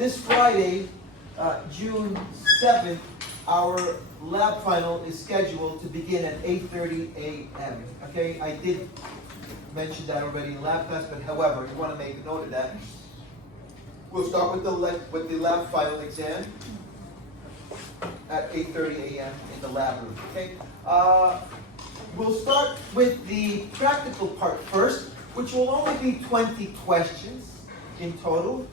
This Friday, June 7th, our lab final is scheduled to begin at 8:30 a.m. Okay, I did mention that already in lab class, but however, you want to make a note of that. We'll start with the lab final exam at 8:30 a.m. in the lab room. Okay, we'll start with the practical part first, which will only be 20 questions in total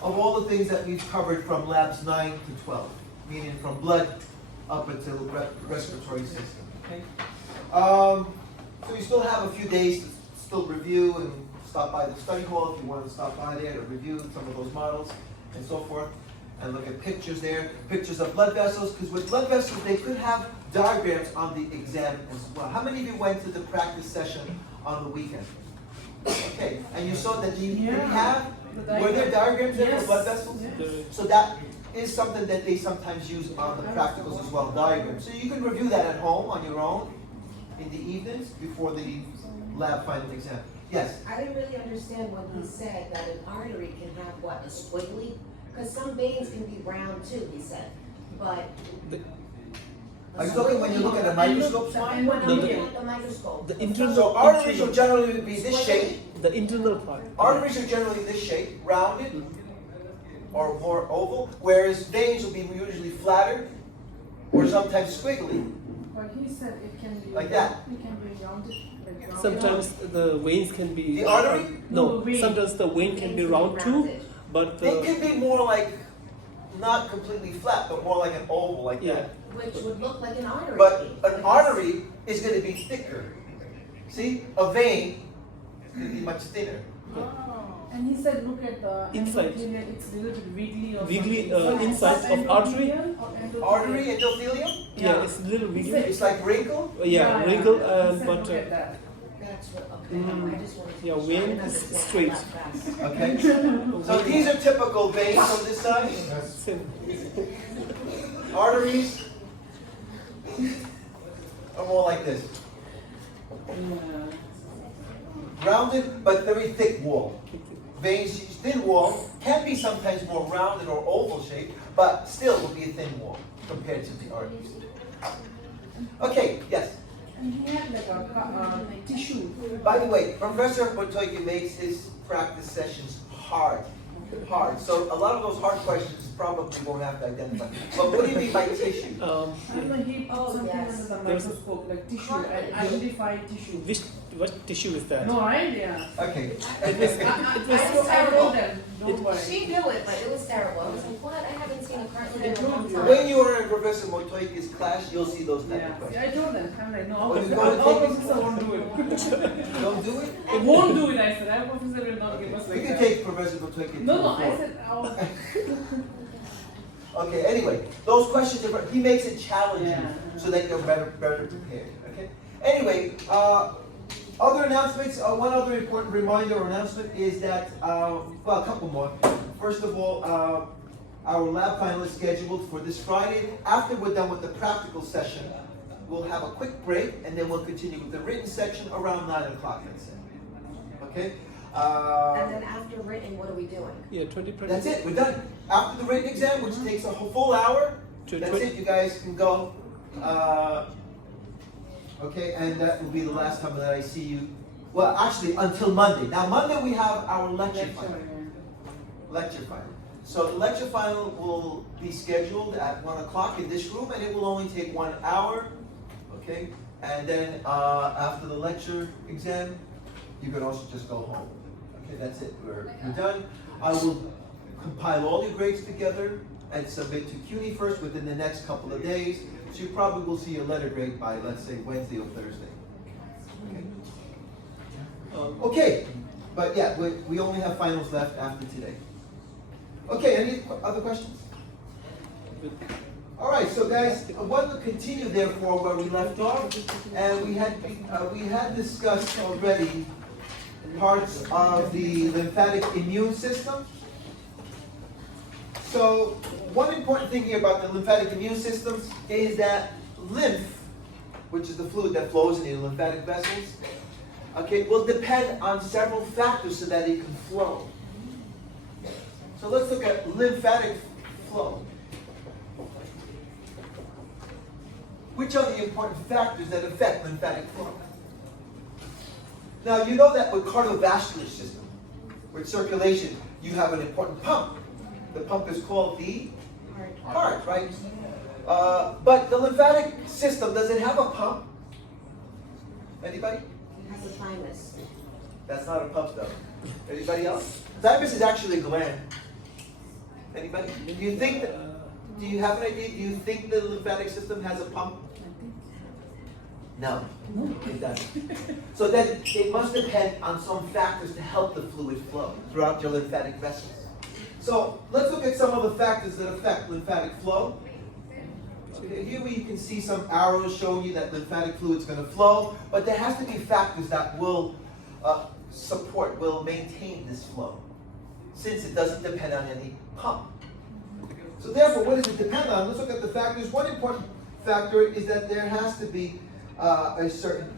of all the things that we've covered from labs 9 to 12, meaning from blood up until respiratory system. Okay, so you still have a few days to still review and stop by the study hall if you want to stop by there to review some of those models and so forth, and look at pictures there, pictures of blood vessels, because with blood vessels they could have diagrams on the exam as well. How many of you went to the practice session on the weekend? Okay, and you saw that were there diagrams there for blood vessels? Yes. So that is something that they sometimes use on the practicals as well, diagrams. So you can review that at home on your own in the evenings before the lab final exam. Yes? I didn't really understand when he said that an artery can have what, a squiggly? Because some veins can be round too, he said, but. Are you talking when you look at a microscope slide? When I'm looking at the microscope. The internal. So arteries will generally be this shape. The internal part. Arteries are generally this shape, rounded or more oval, whereas veins will be usually flatter or sometimes squiggly, But he said it can be like that. It can be rounded. Like rounded. Sometimes the veins can be. The artery? No, vein. sometimes the vein can be round too, but It could be more like, not completely flat, but more like an oval, like yeah. that. Which would look like an artery. But an artery is going to be thicker. See, a vein is going to be much thinner. And he said, look at the Inside. endothelium, it's a little bit wiggly or Wiggly, something. inside of artery? Endothelium or endothelium? Artery, endothelium, Yeah, it's a little He wiggly. said- it's like wrinkle. Yeah, wrinkle, He and said, but look at that. That's what, okay, I just wanted to. yeah, be sure. I vein didn't is understand straight. that fast. Okay. So these are typical veins on this side. same. Arteries are more like this. Rounded but very thick wall. Veins, thin wall, can be sometimes more rounded or oval shaped, but still will be a thin wall compared to the arteries. Okay, yes. And he had like a tissue. By the way, Professor Montoya makes his practice sessions hard. So a lot of those hard questions probably won't have to identify. But what do you mean by tissue? And then he put something yes. under the microscope, like tissue, and identified tissue. What tissue is that? No idea. Okay. I told them, don't worry. She knew it, but it was terrible. I was like, what? I haven't seen a cartoon in a long told you. time. When you are in Professor Montoya's class, you'll see those type of Yeah, questions. I told them. I'm like, no, Oh, you our go to professor take won't do it. Don't do it? It won't do it, I said. Our professor will not give us You like can that. take Professor Montoya to No, the no, I floor. said, Okay, anyway, those questions are, he makes it challenging Yeah. so that you're better prepared, okay? Anyway, other announcements, one other important reminder or announcement is that, well, a couple more. First of all, our lab final is scheduled for this Friday. After we're done with the practical session, we'll have a quick break and then we'll continue with the written section around 9 o'clock, let's say. Okay? And then after written, what are we doing? Yeah, 20%. That's it, we're done. After the written exam, which takes a full hour, that's it, you guys can go. Okay, and that will be the last time that I see you. Well, actually, until Monday. Now, Monday we have our lecture final. Lecture final. So the lecture final will be scheduled at 1 o'clock in this room, and it will only take 1 hour. Okay, and then after the lecture exam, you can also just go home. Okay, that's it. We're done. I will compile all your grades together and submit to CUNY first within the next couple of days. So you probably will see your letter grade by, let's say, Wednesday or Thursday. Okay. Okay, but yeah, we only have finals left after today. Okay, any other questions? All right, so guys, I want to continue therefore where we left off, and we had discussed already parts of the lymphatic immune system. So one important thing here about the lymphatic immune system is that lymph, which is the fluid that flows in the lymphatic vessels, okay, will depend on several factors so that it can flow. So let's look at lymphatic flow. Which are the important factors that affect lymphatic flow? Now, you know that with cardiovascular system, with circulation, you have an important pump. The pump is called the heart, right? But the lymphatic system, does it have a pump? Anybody? It has a thymus. That's not a pump, though. Anybody else? Thymus is actually a gland. Anybody? Do you think that, do you have an idea? Do you think the lymphatic system has a pump? No, it doesn't. So then it must depend on some factors to help the fluid flow throughout your lymphatic vessels. So let's look at some of the factors that affect lymphatic flow. Okay, here you can see some arrows showing you that lymphatic fluid is going to flow, but there has to be factors that will will maintain this flow, since it doesn't depend on any pump. So therefore, what does it depend on? Let's look at the factors. One important factor is that there has to be a certain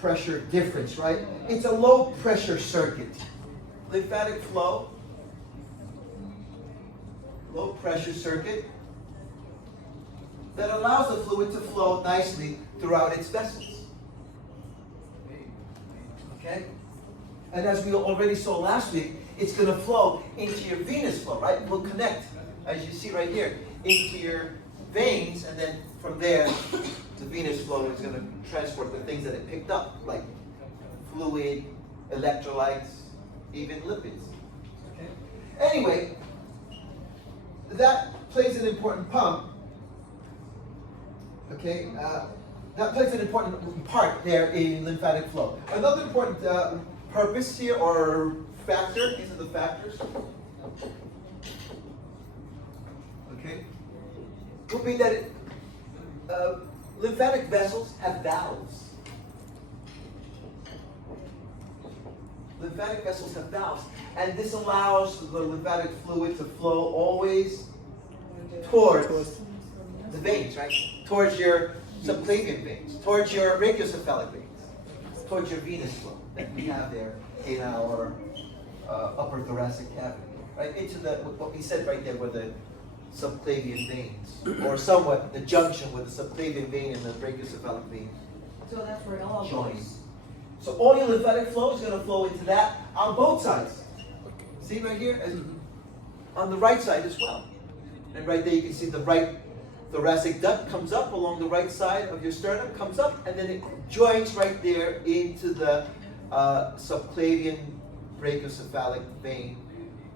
pressure difference, right? It's a low pressure circuit. Lymphatic flow, low pressure circuit that allows the fluid to flow nicely throughout its vessels. Okay? And as we already saw last week, it's going to flow into your venous flow, right? It will connect, as you see right here, into your veins, and then from there, the venous flow is going to transport the things that it picked up, like fluid, electrolytes, even lipids. Okay? Anyway, that plays an important pump. Okay, that plays an important part there in lymphatic flow. Another important purpose here, or factor, these are the factors, okay, would be that lymphatic vessels have valves. Lymphatic vessels have valves, and this allows the lymphatic fluid to flow always towards the veins, right? Towards your subclavian veins, towards your brachiocephalic veins, towards your venous flow that we have there in our upper thoracic cavity, right? Into the, what we said right there, were the subclavian veins, or somewhat the junction with the subclavian vein and the brachiocephalic vein So that's where it all join. goes. So all your lymphatic flow is going to flow into that on both sides. See right here? On the right side as well. And right there you can see the right thoracic duct comes up along the right side of your sternum, comes up, and then it joins right there into the subclavian brachiocephalic vein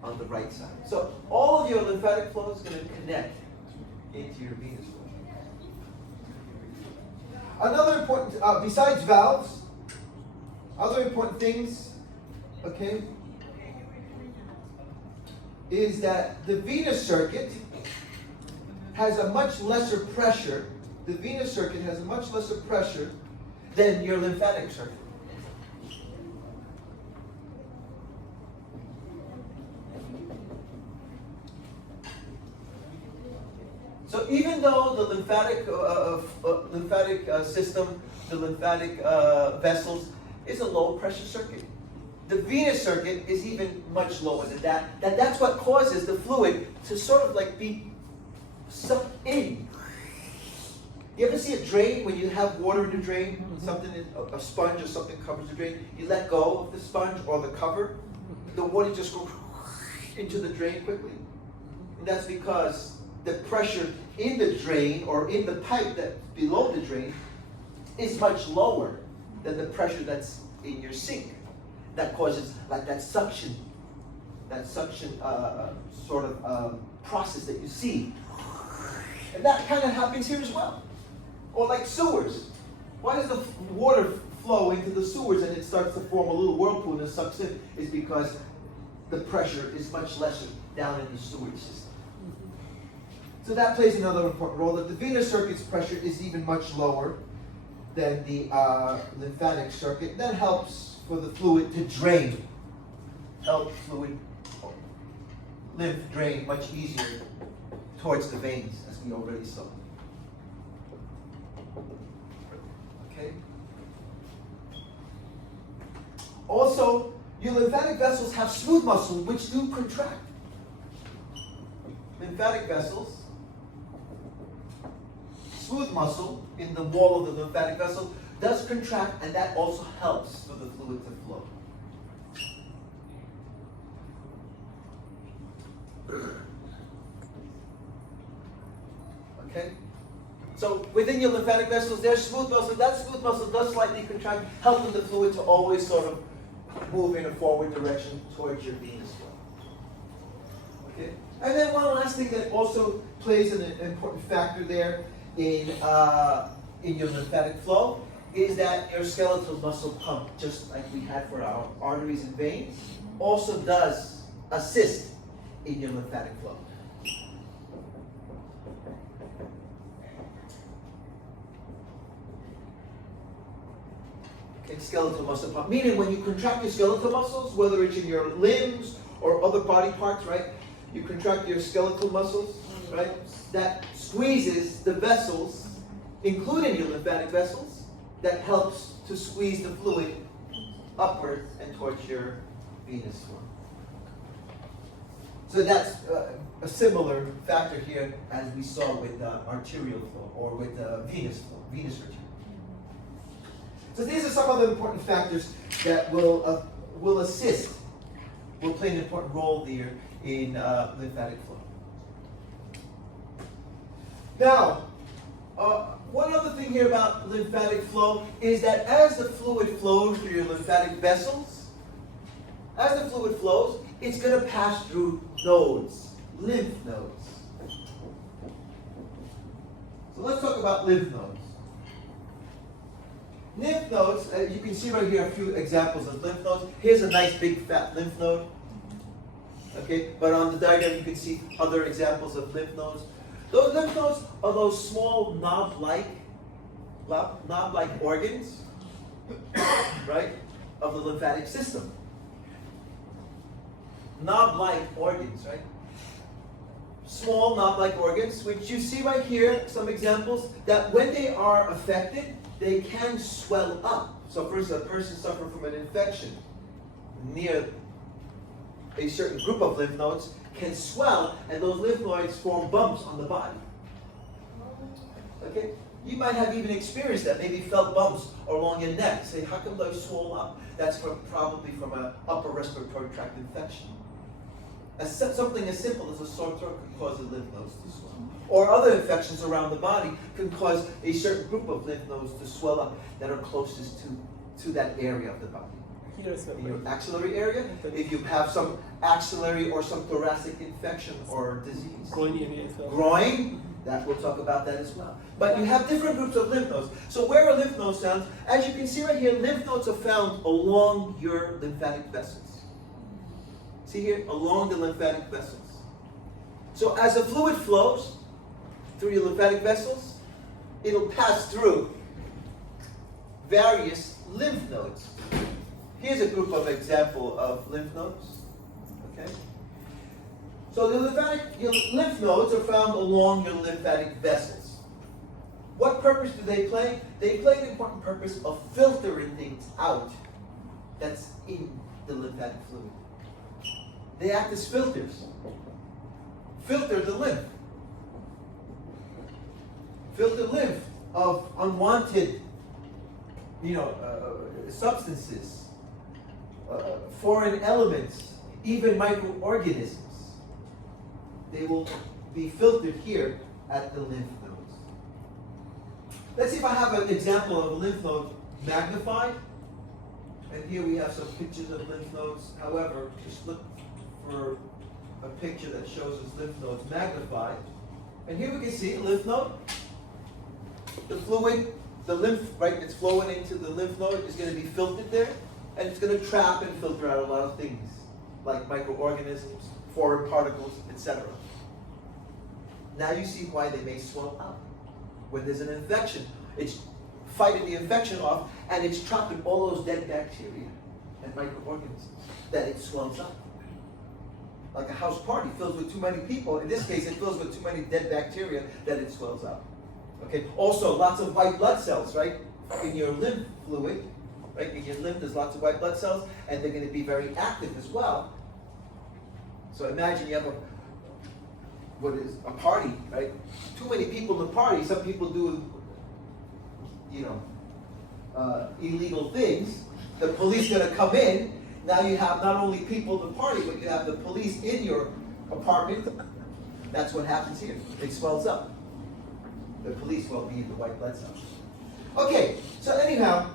on the right side. So all of your lymphatic flow is going to connect into your venous flow. Another important, besides valves, other important things, okay, is that the venous circuit has a much lesser pressure. The venous circuit has a much lesser pressure than your lymphatic circuit. So even though the lymphatic system, the lymphatic vessels, is a low pressure circuit, the venous circuit is even much lower than that. That's what causes the fluid to sort of like be sucked in. You ever see a drain when you have water in the drain? Something, a sponge or something covers the drain. You let go of the sponge or the cover, the water just goes into the drain quickly. And that's because the pressure in the drain or in the pipe that's below the drain is much lower than the pressure that's in your sink. That causes like that suction sort of process that you see. And that kind of happens here as well. Or like sewers. Why does the water flow into the sewers and it starts to form a little whirlpool and it sucks in? Is because the pressure is much lesser down in the sewage system. So that plays another important role, that the venous circuit's pressure is even much lower than the lymphatic circuit. That helps for the fluid to drain. Help lymph drain much easier towards the veins, as we already saw. Okay? Also, your lymphatic vessels have smooth muscles which do contract. lymphatic vessels, smooth muscle in the wall of the lymphatic vessel does contract, and that also helps for the fluid to flow. Okay? So within your lymphatic vessels, there's smooth muscle. That smooth muscle does slightly contract, helping the fluid to always sort of move in a forward direction towards your venous flow. Okay? And then one last thing that also plays an important factor there in your lymphatic flow is that your skeletal muscle pump, just like we had for our arteries and veins, also does assist in your lymphatic flow. Okay, skeletal muscle pump, meaning when you contract your skeletal muscles, whether it's in your limbs or other body parts, right? You contract your skeletal muscles, right? That squeezes the vessels, including your lymphatic vessels, that helps to squeeze the fluid upward and towards your venous flow. So that's a similar factor here as we saw with arterial flow or with venous flow, venous arterial. So these are some of the important factors that will assist, will play an important role there in lymphatic flow. Now, one other thing here about lymphatic flow is that as the fluid flows through your lymphatic vessels, as the fluid flows, it's going to pass through nodes, lymph nodes. So let's talk about lymph nodes. Lymph nodes, you can see right here a few examples of lymph nodes. Here's a nice big fat lymph node. Okay, but on the diagram you can see other examples of lymph nodes. Those lymph nodes are those small knob-like organs, right, of the lymphatic system. Knob-like organs, right? Small knob-like organs, which you see right here, some examples, that when they are affected, they can swell up. So for instance, a person suffering from an infection near a certain group of lymph nodes can swell, and those lymph nodes form bumps on the body. Okay? You might have even experienced that, maybe felt bumps along your neck. Say, how come those swell up? That's probably from an upper respiratory tract infection. Something as simple as a sore throat can cause the lymph nodes to swell. Or other infections around the body can cause a certain group of lymph nodes to swell up that are closest to that area of the body. In your axillary area, if you have some axillary or some thoracic infection or disease. Groin area as well. Groin, that we'll talk about that as well. But you have different groups of lymph nodes. So where are lymph nodes found? As you can see right here, lymph nodes are found along your lymphatic vessels. See here, along the lymphatic vessels. So as the fluid flows through your lymphatic vessels, it'll pass through various lymph nodes. Here's a group of example of lymph nodes. Okay. So your lymph nodes are found along your lymphatic vessels. What purpose do they play? They play an important purpose of filtering things out that's in the lymphatic fluid. They act as filters. Filter the lymph. Filter lymph of unwanted, substances, foreign elements, even microorganisms. They will be filtered here at the lymph nodes. Let's see if I have an example of a lymph node magnified. And here we have some pictures of lymph nodes. However, just look for a picture that shows us lymph nodes magnified. And here we can see a lymph node. The fluid, the lymph, right, it's flowing into the lymph node, is going to be filtered there. And it's going to trap and filter out a lot of things, like microorganisms, foreign particles, etc. Now you see why they may swell up. When there's an infection, it's fighting the infection off, and it's trapping all those dead bacteria and microorganisms that it swells up. Like a house party filled with too many people. In this case, it fills with too many dead bacteria that it swells up. Okay. Also, lots of white blood cells, right, in your lymph fluid. Right, in your lymph, there's lots of white blood cells, and they're going to be very active as well. So imagine you have what is a party, right? Too many people in a party. Some people do, illegal things. The police gonna come in. Now you have not only people in the party, but you have the police in your apartment. That's what happens here. It swells up. The police will be the white blood cells. Okay, so anyhow,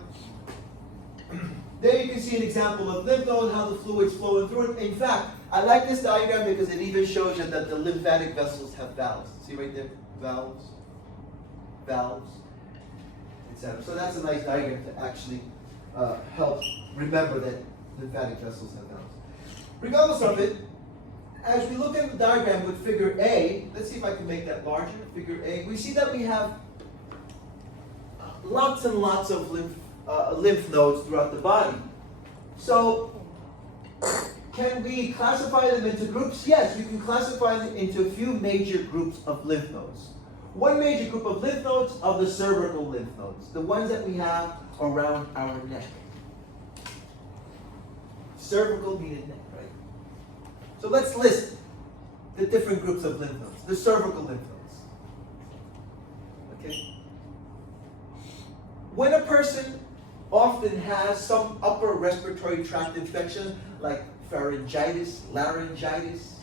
there you can see an example of lymph node, how the fluid's flowing through it. In fact, I like this diagram because it even shows you that the lymphatic vessels have valves. See right there? Valves, etc. So that's a nice diagram to actually help remember that lymphatic vessels have valves. Regardless of it, as we look at the diagram with figure A, let's see if I can make that larger, figure A, we see that we have lots and lots of lymph nodes throughout the body. So, can we classify them into groups? Yes, you can classify them into a few major groups of lymph nodes. One major group of lymph nodes are the cervical lymph nodes, the ones that we have around our neck. Cervical meaning neck, right? So let's list the different groups of lymph nodes. The cervical lymph nodes. Okay? When a person often has some upper respiratory tract infection, like pharyngitis, laryngitis,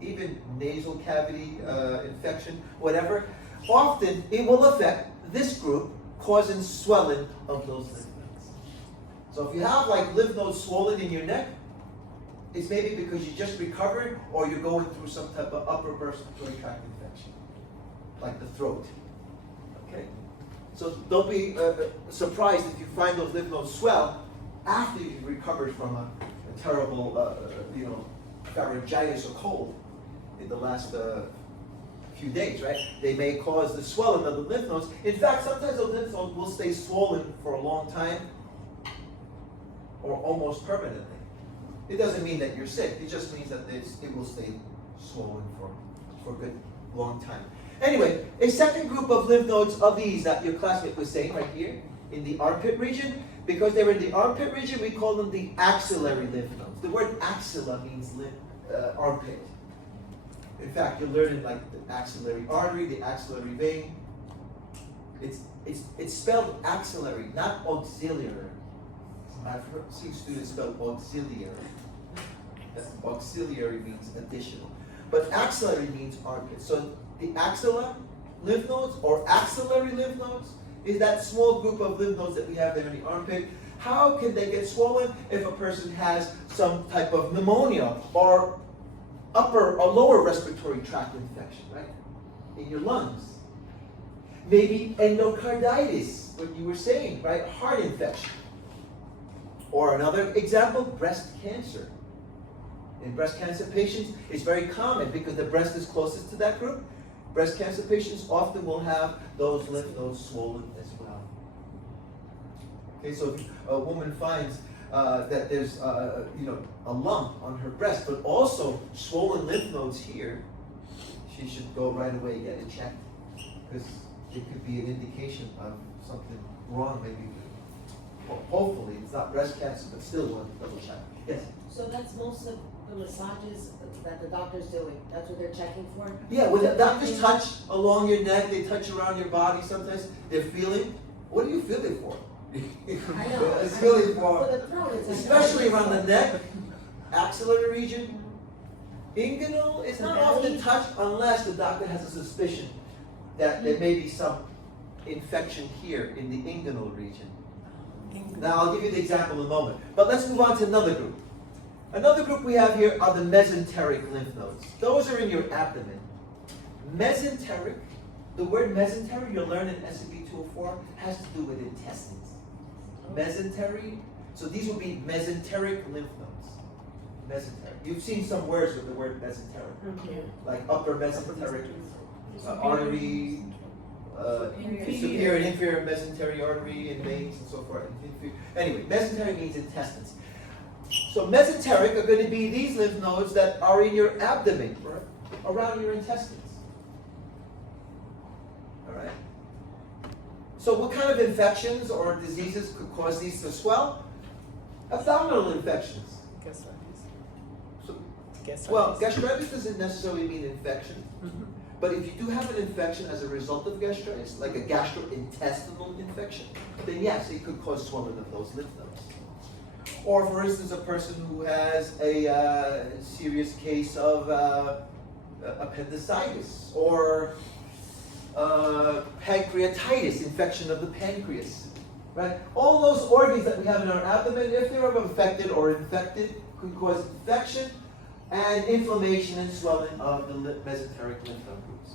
even nasal cavity infection, whatever, often it will affect this group, causing swelling of those lymph nodes. So if you have like lymph nodes swollen in your neck, it's maybe because you just recovered or you're going through some type of upper respiratory tract infection, like the throat. Okay? So don't be surprised if you find those lymph nodes swell after you've recovered from a terrible, pharyngitis or cold in the last few days, right? They may cause the swelling of the lymph nodes. In fact, sometimes those lymph nodes will stay swollen for a long time or almost permanently. It doesn't mean that you're sick. It just means that it will stay swollen for a good long time. Anyway, a second group of lymph nodes are these that your classmate was saying right here in the armpit region. Because they're in the armpit region, we call them the axillary lymph nodes. The word axilla means armpit. In fact, you'll learn in like the axillary artery, the axillary vein. It's spelled axillary, not auxiliary. I've seen students spell auxiliary. Auxiliary means additional. But axillary means armpit. So the axilla lymph nodes or axillary lymph nodes is that small group of lymph nodes that we have there in the armpit. How can they get swollen? If a person has some type of pneumonia or upper or lower respiratory tract infection, right? In your lungs. Maybe endocarditis, what you were saying, right? Heart infection. Or another example, breast cancer. In breast cancer patients, it's very common because the breast is closest to that group. Breast cancer patients often will have those lymph nodes swollen as well. Okay, so if a woman finds that there's a lump on her breast, but also swollen lymph nodes here, she should go right away and get it checked because it could be an indication of something wrong. Maybe, hopefully, it's not breast cancer, but still want to double check. Yes. So that's most of the massages that the doctor's doing. That's what they're checking for. Yeah, when the doctors touch along your neck, they touch around your body. Sometimes they're feeling. What are you feeling for? I know. It's feeling for, For the throat, it's especially around the neck, axillary region. Inguinal is not often touched unless the doctor has a suspicion that there may be some infection here in the inguinal region. Now I'll give you the example in a moment. But let's move on to another group. Another group we have here are the mesenteric lymph nodes. Those are in your abdomen. Mesenteric, the word mesenteric you'll learn in SCB 204 has to do with intestines. Mesentery, so these would be mesenteric lymph nodes. Mesenteric. You've seen some words with the word mesenteric, like upper mesenteric artery, superior and inferior mesenteric artery and veins and so forth. Anyway, mesenteric means intestines. So mesenteric are going to be these lymph nodes that are in your abdomen, right? Around your intestines. All right. So what kind of infections or diseases could cause these to swell? Abdominal infections. Gastritis. So gastritis? Well, gastritis doesn't necessarily mean infection. Mhm. But if you do have an infection as a result of gastritis, like a gastrointestinal infection, then yes, it could cause swelling of those lymph nodes. Or for instance, a person who has a serious case of appendicitis or pancreatitis, infection of the pancreas, right? All those organs that we have in our abdomen, if they're affected or infected, could cause infection and inflammation and swelling of the mesenteric lymph node groups.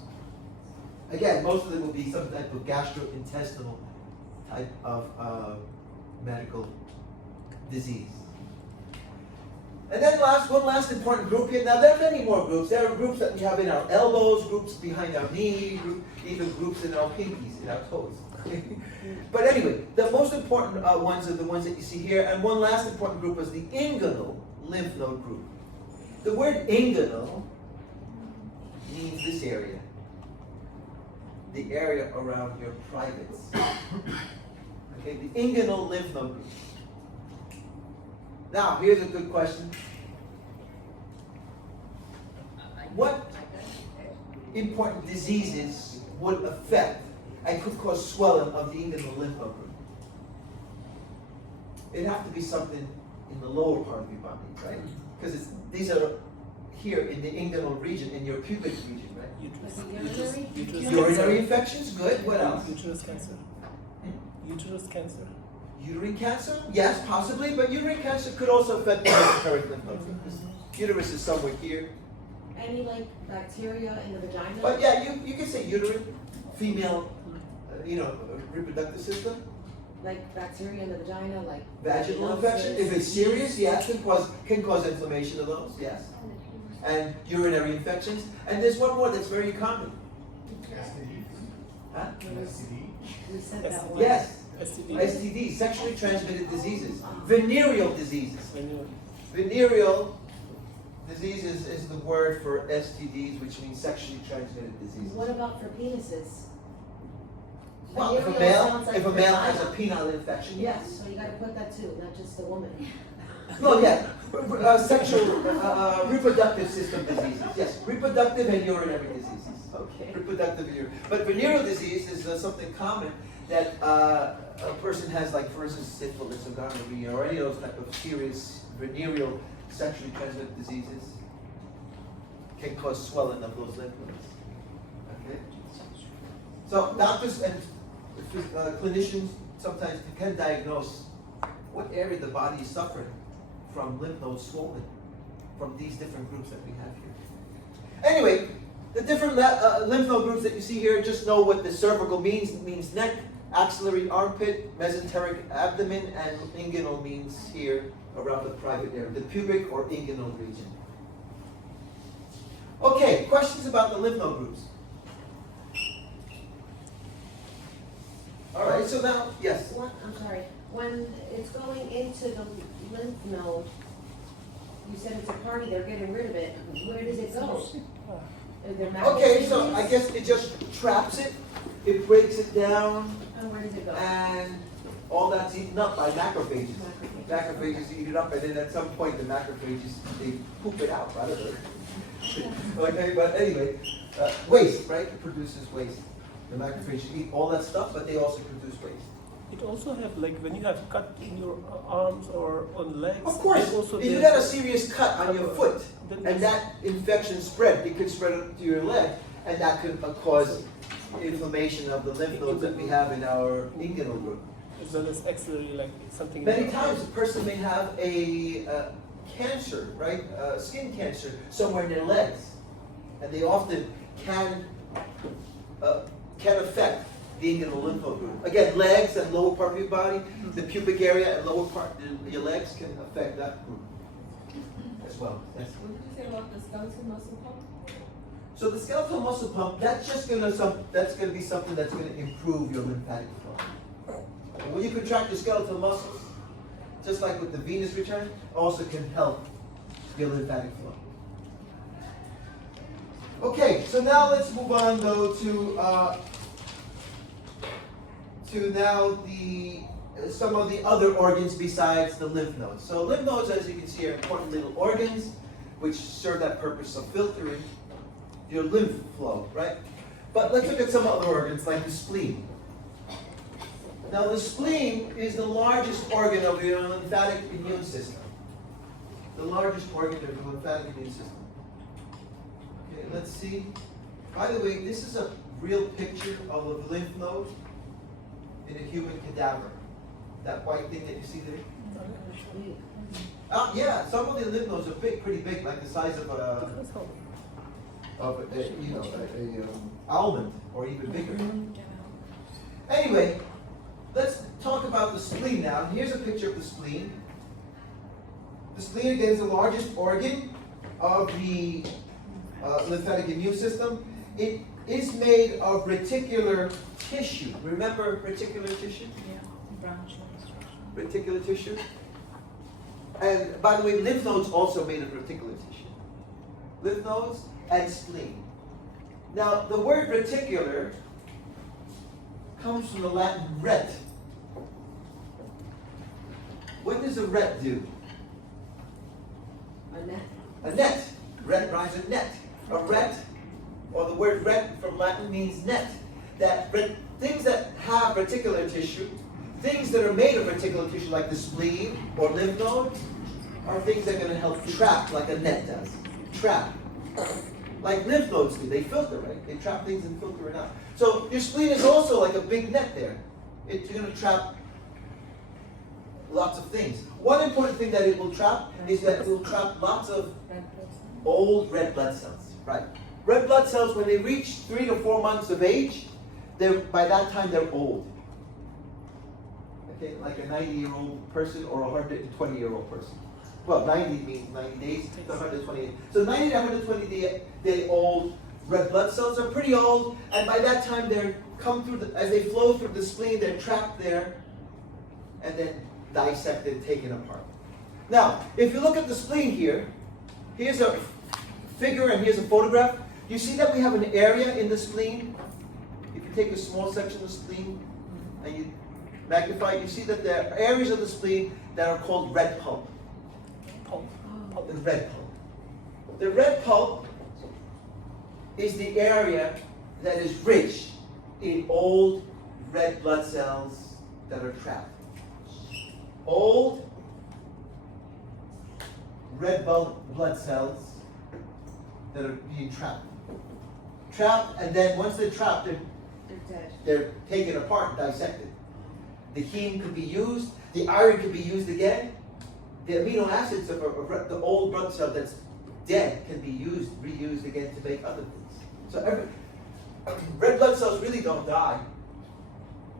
Again, most of them will be some type of gastrointestinal type of medical disease. And then one last important group here. Now there are many more groups. There are groups that we have in our elbows, groups behind our knee, even groups in our pinkies, in our toes. But anyway, the most important ones are the ones that you see here. And one last important group is the inguinal lymph node group. The word inguinal means this area. The area around your privates. Okay, the inguinal lymph node group. Now, here's a good question. What important diseases would affect and could cause swelling of the inguinal lymph node group? It'd have to be something in the lower part of your body, right? Because these are here in the inguinal region, in your pubic region, right? Uterus Urinary cancer. infections, good. What else? Uterus cancer. Uterus cancer. Uterine cancer? Yes, possibly, but uterine cancer could also affect the mesenteric lymph nodes. Uterus is somewhere here. Any like bacteria in the vagina? But yeah, you can say uterine, female, reproductive system. Like bacteria in the vagina, like Vaginal infection, if it's serious, yes, can cause inflammation of those, yes. And urinary infections. And there's one more that's very common. Huh? We said that one. Yes, SCB. STDs, sexually transmitted diseases. Venereal diseases. Venereal. Venereal diseases is the word for STDs, which means sexually transmitted diseases. What about for penises? Well, if a Venereal sounds like male has a vagina. penile infection, yes. So you gotta put that too, not just the woman. No, yeah, sexual, reproductive system diseases, yes, reproductive and urinary diseases. Okay. Reproductive and urinary. But venereal disease is something common that a person has, like for instance, syphilis or gonorrhea or any of those type of serious venereal sexually transmitted diseases can cause swelling of those lymph nodes. Okay? So doctors and clinicians sometimes can diagnose what area of the body is suffering from lymph nodes swollen from these different groups that we have here. Anyway, the different lymph node groups that you see here, just know what the cervical means. It means neck, axillary armpit, mesenteric abdomen, and inguinal means here around the private area, the pubic or inguinal region. Okay, questions about the lymph node groups? All right, so now, yes. I'm sorry, when it's going into the lymph node, you said it's a party, they're getting rid of it, where does it go? Are there Okay, so macrophages? I guess it just traps it, it breaks it down, And where does it go? and all that's eaten up by macrophages. Macrophages eat it up, and then at some point the macrophages, they poop it out, right? Okay, but anyway, waste, right? It produces waste. The macrophages eat all that stuff, but they also produce waste. It also have, like, when you have cut in your arms or on legs. Of course, it also if you there's got a serious cut on your foot, then and that infection spread, it could spread to your leg, and that could cause inflammation of the lymph nodes that we have in our inguinal group. as well as axillary, like something. Many times, a person may have a cancer, right? Skin cancer somewhere in their legs, and they often can affect the inguinal lymph node group. Again, legs and lower part of your body, the pubic area and lower part of your legs can affect that group as well. Yes. What did you say about the skeletal muscle pump? So the skeletal muscle pump, that's gonna be something that's gonna improve your lymphatic flow. And when you contract your skeletal muscles, just like with the venous return, also can help your lymphatic flow. Okay, so now let's move on though to now some of the other organs besides the lymph nodes. So lymph nodes, as you can see, are important little organs which serve that purpose of filtering your lymph flow, right? But let's look at some other organs like the spleen. Now the spleen is the largest organ of your lymphatic immune system. The largest organ of your lymphatic immune system. Okay, let's see. By the way, this is a real picture of a lymph node in a human cadaver. That white thing that you see there? Yeah, some of the lymph nodes are big, pretty big, like the size of a almond, or even bigger. Anyway, let's talk about the spleen now. Here's a picture of the spleen. The spleen, again, is the largest organ of the lymphatic immune system. It is made of reticular tissue. Remember reticular tissue? Yeah, branch structure. Reticular tissue. And by the way, lymph nodes also made of reticular tissue. Lymph nodes and spleen. Now, the word reticular comes from the Latin ret. What does a ret do? A net. A net. Ret rhymes with net. A ret, or the word ret from Latin means net. Things that have reticular tissue, things that are made of reticular tissue like the spleen or lymph nodes, are things that are going to help trap like a net does. Trap. Like lymph nodes do. They filter, right? They trap things and filter it out. So your spleen is also like a big net there. It's going to trap lots of things. One important thing that it will trap is that it will trap lots of old red blood cells. Right. Red blood cells, when they reach 3 to 4 months of age, by that time they're old. Okay, like a 90-year-old person or a 120-year-old person. Well, 90 means 90 days to 120. So 90 to 120 day old red blood cells are pretty old, and by that time as they flow through the spleen, they're trapped there, and then dissected, taken apart. Now, if you look at the spleen here, here's a figure and here's a photograph. You see that we have an area in the spleen? If you take a small section of the spleen and you magnify it, you see that there are areas of the spleen that are called red pulp. The red pulp. The red pulp is the area that is rich in old red blood cells that are trapped. Old red blood cells that are being trapped. Trapped, and then once they're trapped, they're taken apart and dissected. The heme could be used, the iron could be used again. The amino acids of the old blood cell that's dead can be reused again to make other things. So red blood cells really don't die.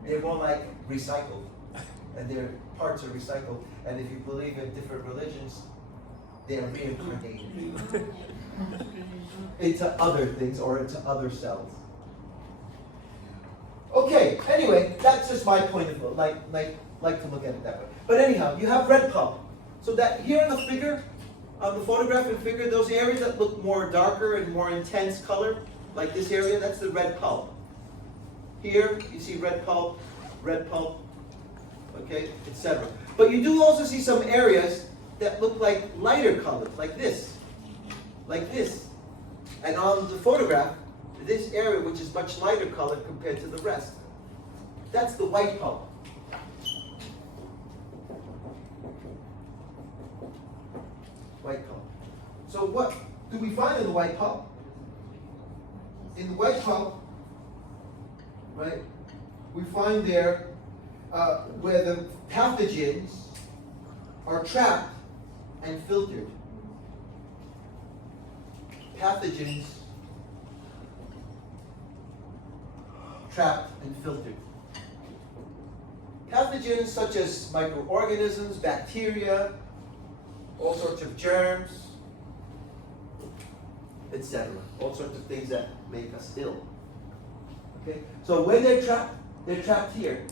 They're more like recycled, and their parts are recycled. And if you believe in different religions, they are reincarnated into other things or into other cells. Okay, anyway, that's just my point of view. Like to look at it that way. But anyhow, you have red pulp. So that here in the figure, on the photograph and figure, those areas that look more darker and more intense color, like this area, that's the red pulp. Here, you see red pulp, okay, etc. But you do also see some areas that look like lighter colors, like this. And on the photograph, this area, which is much lighter colored compared to the rest, that's the white pulp. White pulp. So what do we find in the white pulp? In the white pulp, right, we find there where the pathogens are trapped and filtered. Pathogens trapped and filtered. Pathogens such as microorganisms, bacteria, all sorts of germs, etc. All sorts of things that make us ill. Okay? So when they're trapped here.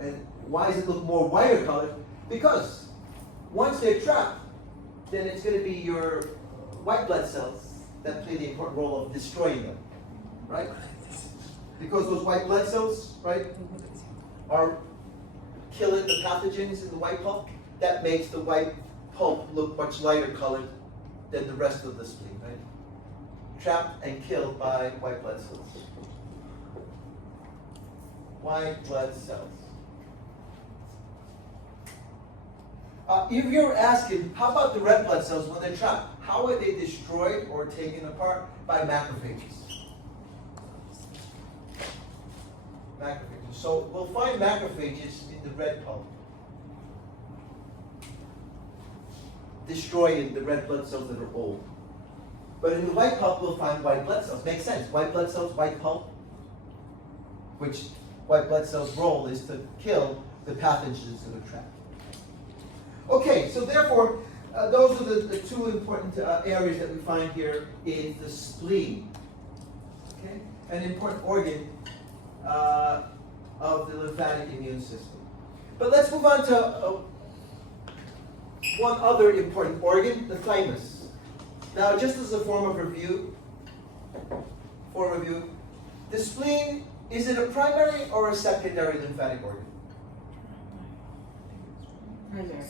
And why does it look more whiter colored? Because once they're trapped, then it's going to be your white blood cells that play the important role of destroying them. Right? Because those white blood cells, right, are killing the pathogens in the white pulp, that makes the white pulp look much lighter colored than the rest of the spleen, right? Trapped and killed by white blood cells. White blood cells. If you're asking, how about the red blood cells when they're trapped? How are they destroyed or taken apart? By macrophages. Macrophages. So we'll find macrophages in the red pulp, destroying the red blood cells that are old. But in the white pulp, we'll find white blood cells. Makes sense. White blood cells, white pulp, which white blood cells' role is to kill the pathogens that are trapped. Okay, so therefore, those are the two important areas that we find here in the spleen. Okay, an important organ of the lymphatic immune system. But let's move on to one other important organ, the thymus. Now, just as a form of review, the spleen, is it a primary or a secondary lymphatic organ? Primary.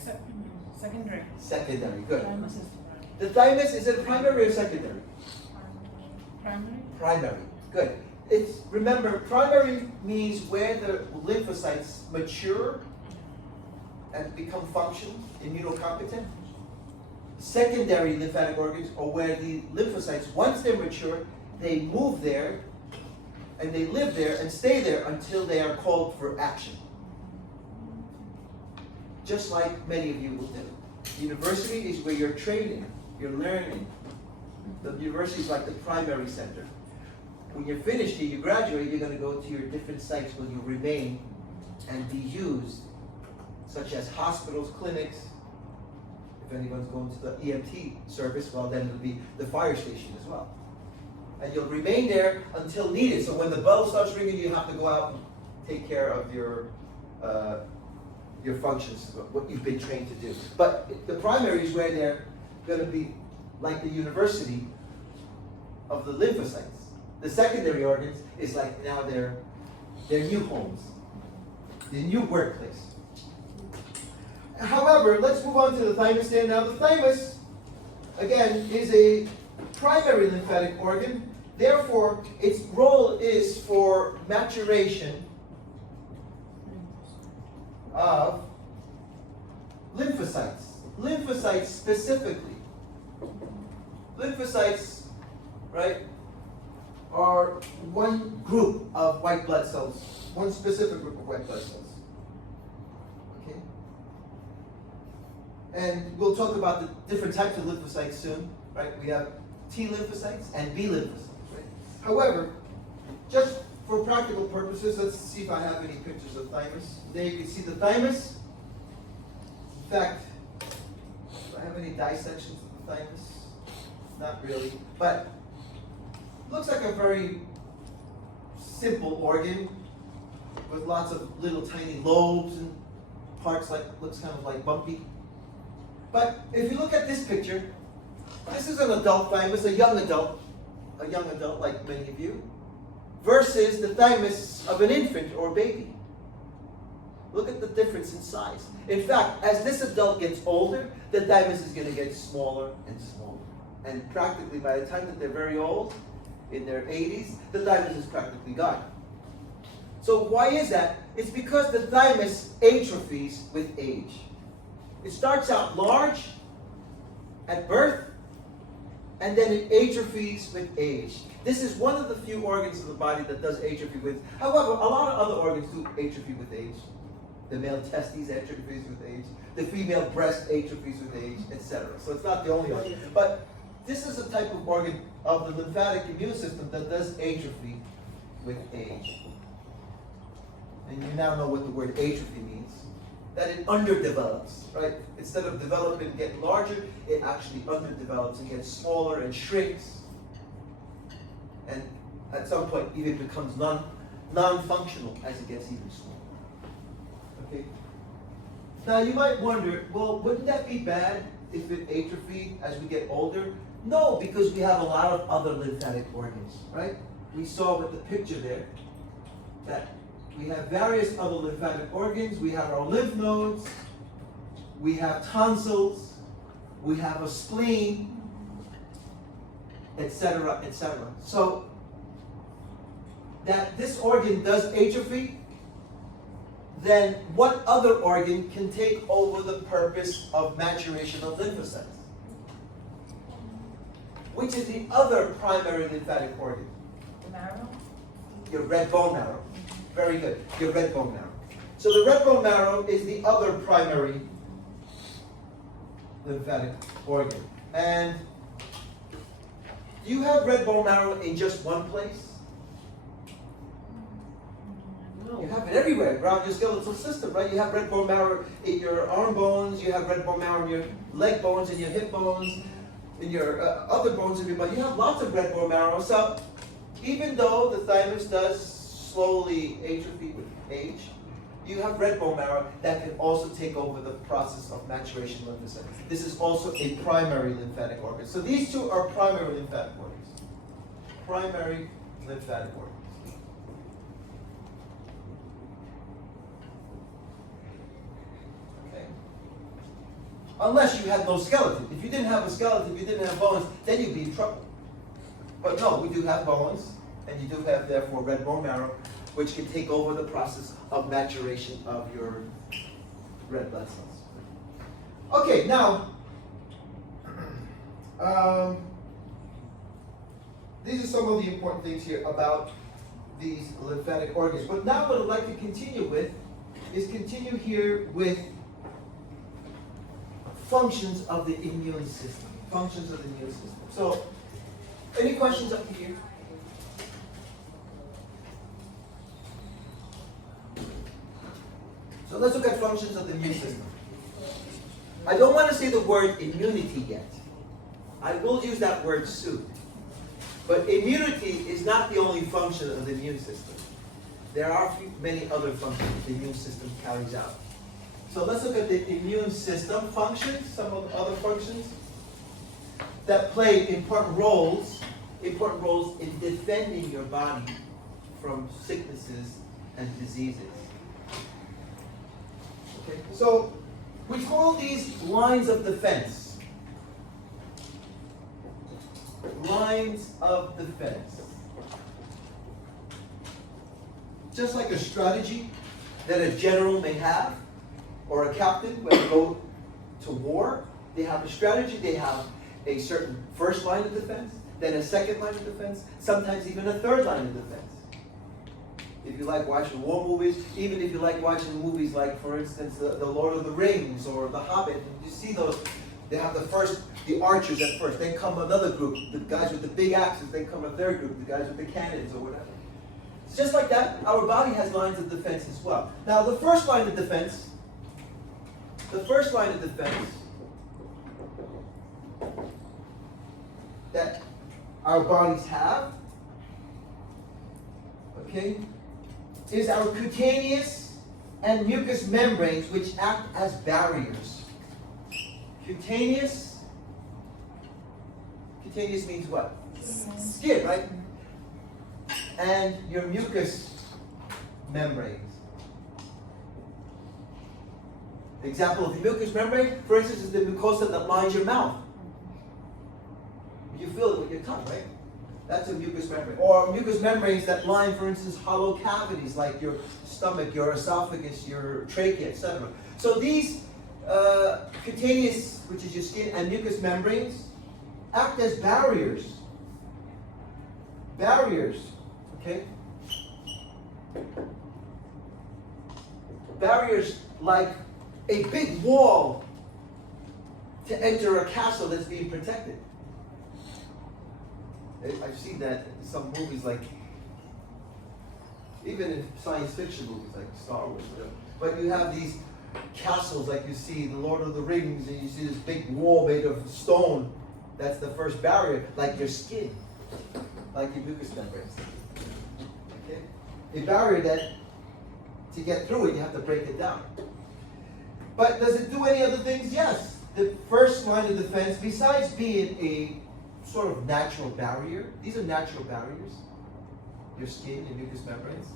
Secondary. Secondary, good. Thymus is primary. The thymus, is it primary or secondary? Primary? Primary, good. Remember, primary means where the lymphocytes mature and become functional, immunocompetent. Secondary lymphatic organs are where the lymphocytes, once they're mature, they move there and they live there and stay there until they are called for action. Just like many of you will do. University is where you're training, you're learning. The university is like the primary center. When you're finished here, you graduate, you're going to go to your different sites where you remain and be used, such as hospitals, clinics. If anyone's going to the EMT service, well, then it'll be the fire station as well. And you'll remain there until needed. So when the bell starts ringing, you have to go out and take care of your functions, what you've been trained to do. But the primary is where they're going to be like the university of the lymphocytes. The secondary organs is like now their new homes, the new workplace. However, let's move on to the thymus there. Now the thymus, again, is a primary lymphatic organ. Therefore, its role is for maturation of lymphocytes. Lymphocytes specifically. Lymphocytes, right, are one group of white blood cells, one specific group of white blood cells. Okay? And we'll talk about the different types of lymphocytes soon, right? We have T lymphocytes and B lymphocytes, right? However, just for practical purposes, let's see if I have any pictures of thymus. There you can see the thymus. In fact, do I have any dissections of the thymus? Not really, but looks like a very simple organ with lots of little tiny lobes and parts like, looks kind of like bumpy. But if you look at this picture, this is an adult thymus, a young adult like many of you, versus the thymus of an infant or baby. Look at the difference in size. In fact, as this adult gets older, the thymus is going to get smaller and smaller. And practically by the time that they're very old, in their 80s, the thymus is practically gone. So why is that? It's because the thymus atrophies with age. It starts out large at birth, and then it atrophies with age. This is one of the few organs of the body that does atrophy with. However, a lot of other organs do atrophy with age. The male testes atrophies with age. The female breast atrophies with age, etc. So it's not the only organ. But this is a type of organ of the lymphatic immune system that does atrophy with age. And you now know what the word atrophy means. That it underdevelops, right? Instead of developing and getting larger, it actually underdevelops and gets smaller and shrinks. And at some point even becomes non-functional as it gets even smaller. Okay? Now you might wonder, well, wouldn't that be bad if it atrophied as we get older? No, because we have a lot of other lymphatic organs, right? We saw with the picture there that we have various other lymphatic organs. We have our lymph nodes, we have tonsils, we have a spleen, etc., etc. So that this organ does atrophy, then what other organ can take over the purpose of maturation of lymphocytes? Which is the other primary lymphatic organ? The marrow? Your red bone marrow. Very good. Your red bone marrow. So the red bone marrow is the other primary lymphatic organ. And do you have red bone marrow in just one place? No. You have it everywhere around your skeletal system, right? You have red bone marrow in your arm bones, you have red bone marrow in your leg bones, in your hip bones, in your other bones in your body. You have lots of red bone marrow. So even though the thymus does slowly atrophy with age, you have red bone marrow that can also take over the process of maturation of lymphocytes. This is also a primary lymphatic organ. So these two are primary lymphatic organs. Primary lymphatic organs. Okay. Unless you had no skeleton. If you didn't have a skeleton, if you didn't have bones, then you'd be in trouble. But no, we do have bones, and you do have, therefore, red bone marrow, which can take over the process of maturation of your red blood cells. Okay, now, these are some of the important things here about these lymphatic organs. But now what I'd like to continue with is continue here with functions of the immune system. Functions of the immune system. So, any questions up to here? So let's look at functions of the immune system. I don't want to say the word immunity yet. I will use that word soon. But immunity is not the only function of the immune system. There are many other functions the immune system carries out. So let's look at the immune system functions, some of the other functions that play important roles in defending your body from sicknesses and diseases. Okay, so we call these lines of defense. Lines of defense. Just like a strategy that a general may have, or a captain when they go to war, they have a strategy, they have a certain first line of defense, then a second line of defense, sometimes even a third line of defense. If you like watching war movies, even if you like watching movies like, for instance, the Lord of the Rings or The Hobbit, you see those, they have the archers at first, then come another group, the guys with the big axes, then come a third group, the guys with the cannons or whatever. It's just like that, our body has lines of defense as well. Now the first line of defense that our bodies have, okay, is our cutaneous and mucous membranes, which act as barriers. Cutaneous means what? Skin, right? And your mucous membranes. The example of the mucous membrane, for instance, is the mucosa that lines your mouth. You feel it with your tongue, right? That's a mucous membrane. Or mucous membranes that line, for instance, hollow cavities like your stomach, your esophagus, your trachea, etc. So these cutaneous, which is your skin, and mucous membranes act as barriers. Barriers, okay? Barriers like a big wall to enter a castle that's being protected. I've seen that in some movies, like even in science fiction movies like Star Wars, whatever. But you have these castles like you see in The Lord of the Rings, and you see this big wall made of stone. That's the first barrier, like your skin, like your mucous membranes. Okay? A barrier that to get through it, you have to break it down. But does it do any other things? Yes. The first line of defense, besides being a sort of natural barrier, these are natural barriers. Your skin, your mucous membranes.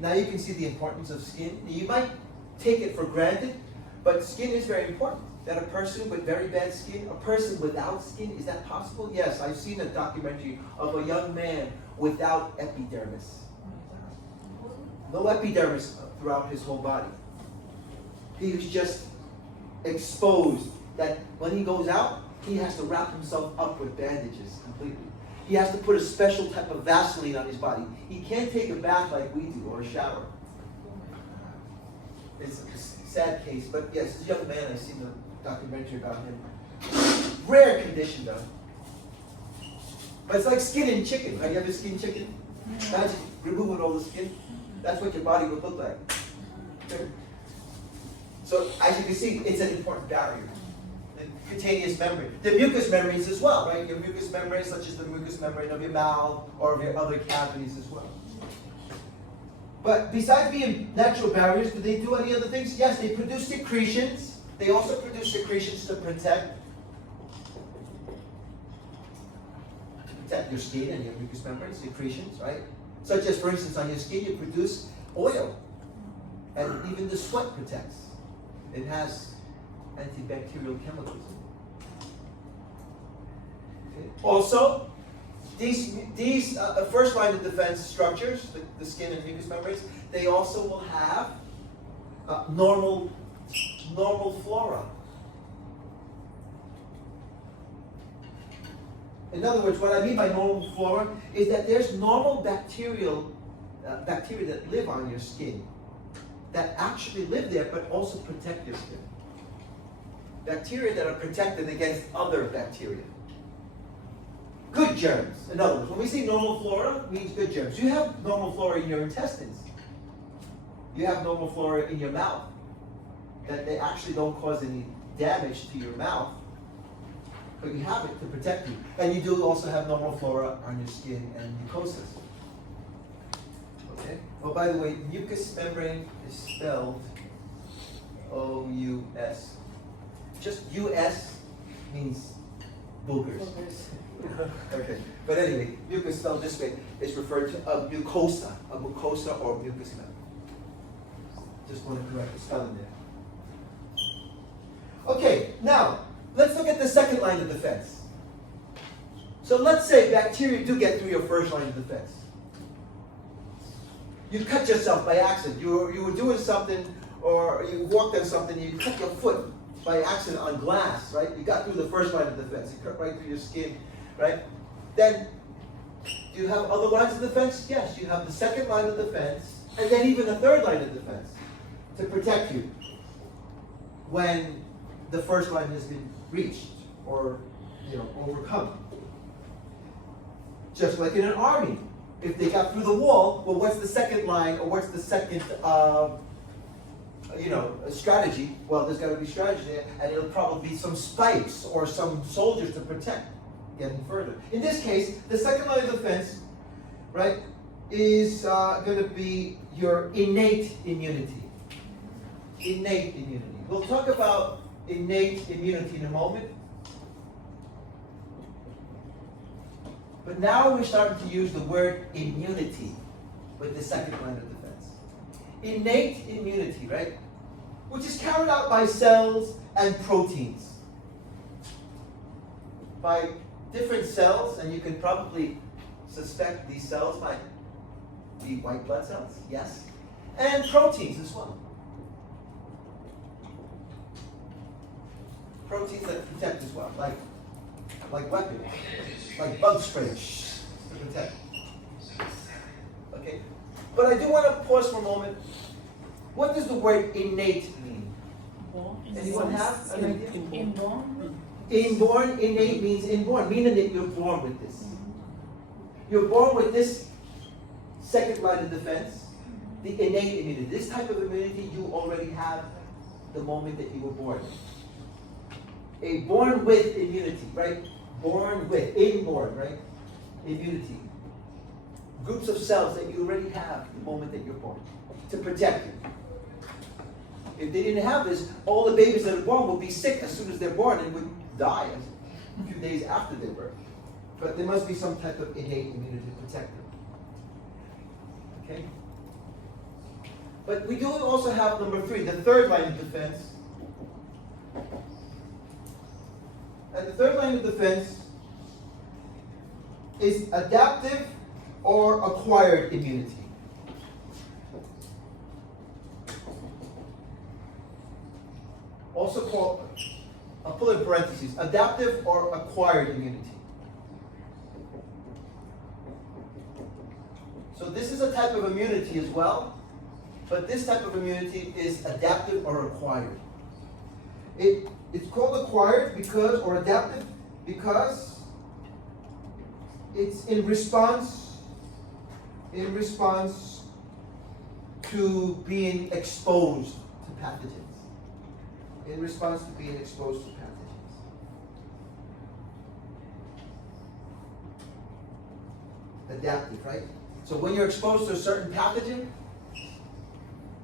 Now you can see the importance of skin. You might take it for granted, but skin is very important. that a person with very bad skin, a person without skin, is that possible? Yes, I've seen a documentary of a young man without epidermis. No epidermis throughout his whole body. He was just exposed that when he goes out, he has to wrap himself up with bandages completely. He has to put a special type of Vaseline on his body. He can't take a bath like we do or a shower. It's a sad case, but yes, this young man, I've seen a documentary about him. Rare condition though. But it's like skinning chicken. Have you ever skinned chicken? Imagine removing all the skin. That's what your body would look like. So as you can see, it's an important barrier. The cutaneous membrane. The mucous membranes as well, right? Your mucous membranes, such as the mucous membrane of your mouth or of your other cavities as well. But besides being natural barriers, do they do any other things? Yes, they produce secretions. They also produce secretions to protect your skin and your mucous membrane, secretions, right? Such as, for instance, on your skin, you produce oil. And even the sweat protects. It has antibacterial chemicals. Okay. Also, these first line of defense structures, the skin and mucous membranes, they also will have normal flora. In other words, what I mean by normal flora is that there's normal bacteria that live on your skin, that actually live there but also protect your skin. Bacteria that are protected against other bacteria. Good germs. In other words, when we say normal flora, it means good germs. You have normal flora in your intestines. You have normal flora in your mouth, that they actually don't cause any damage to your mouth, but you have it to protect you. And you do also have normal flora on your skin and mucosas. Okay? Oh, by the way, mucous membrane is spelled O-U-S. Just U-S means boogers. Okay, but anyway, mucus spelled this way is referred to a mucosa or mucous membrane. Just want to correct the spelling there. Okay, now let's look at the second line of defense. So let's say bacteria do get through your first line of defense. You cut yourself by accident. You were doing something, or you walked on something, and you cut your foot by accident on glass, right? You got through the first line of defense. You cut right through your skin, right? Then, do you have other lines of defense? Yes, you have the second line of defense, and then even the third line of defense to protect you when the first line has been reached or overcome. Just like in an army, if they got through the wall, well, what's the second line, or what's the second strategy? Well, there's got to be strategy there, and it'll probably be some spikes or some soldiers to protect getting further. In this case, the second line of defense, right, is going to be your innate immunity. Innate immunity. We'll talk about innate immunity in a moment. But now we're starting to use the word immunity with the second line of defense. Innate immunity, right? Which is carried out by cells and proteins. By different cells, and you can probably suspect these cells might be white blood cells, yes, and proteins as well. Proteins that protect as well, like weapons, like bug spray to protect. Okay, but I do want to pause for a moment. What does the word innate mean? Anyone have an idea? Inborn. Inborn, innate means inborn, meaning that you're born with this. You're born with this second line of defense, the innate immunity. This type of immunity you already have the moment that you were born. A born with immunity, right? Born with, inborn, right? Immunity. Groups of cells that you already have the moment that you're born to protect you. If they didn't have this, all the babies that are born will be sick as soon as they're born and would die a few days after their birth. But there must be some type of innate immunity to protect them. Okay? But we do also have number 3, the third line of defense, And the third line of defense is adaptive or acquired immunity. Also called, I'll put in parentheses, adaptive or acquired immunity. So this is a type of immunity as well, but this type of immunity is adaptive or acquired. It's called acquired because, or adaptive, because it's in response to being exposed to pathogens. In response to being exposed to pathogens. Adaptive, right? So when you're exposed to a certain pathogen,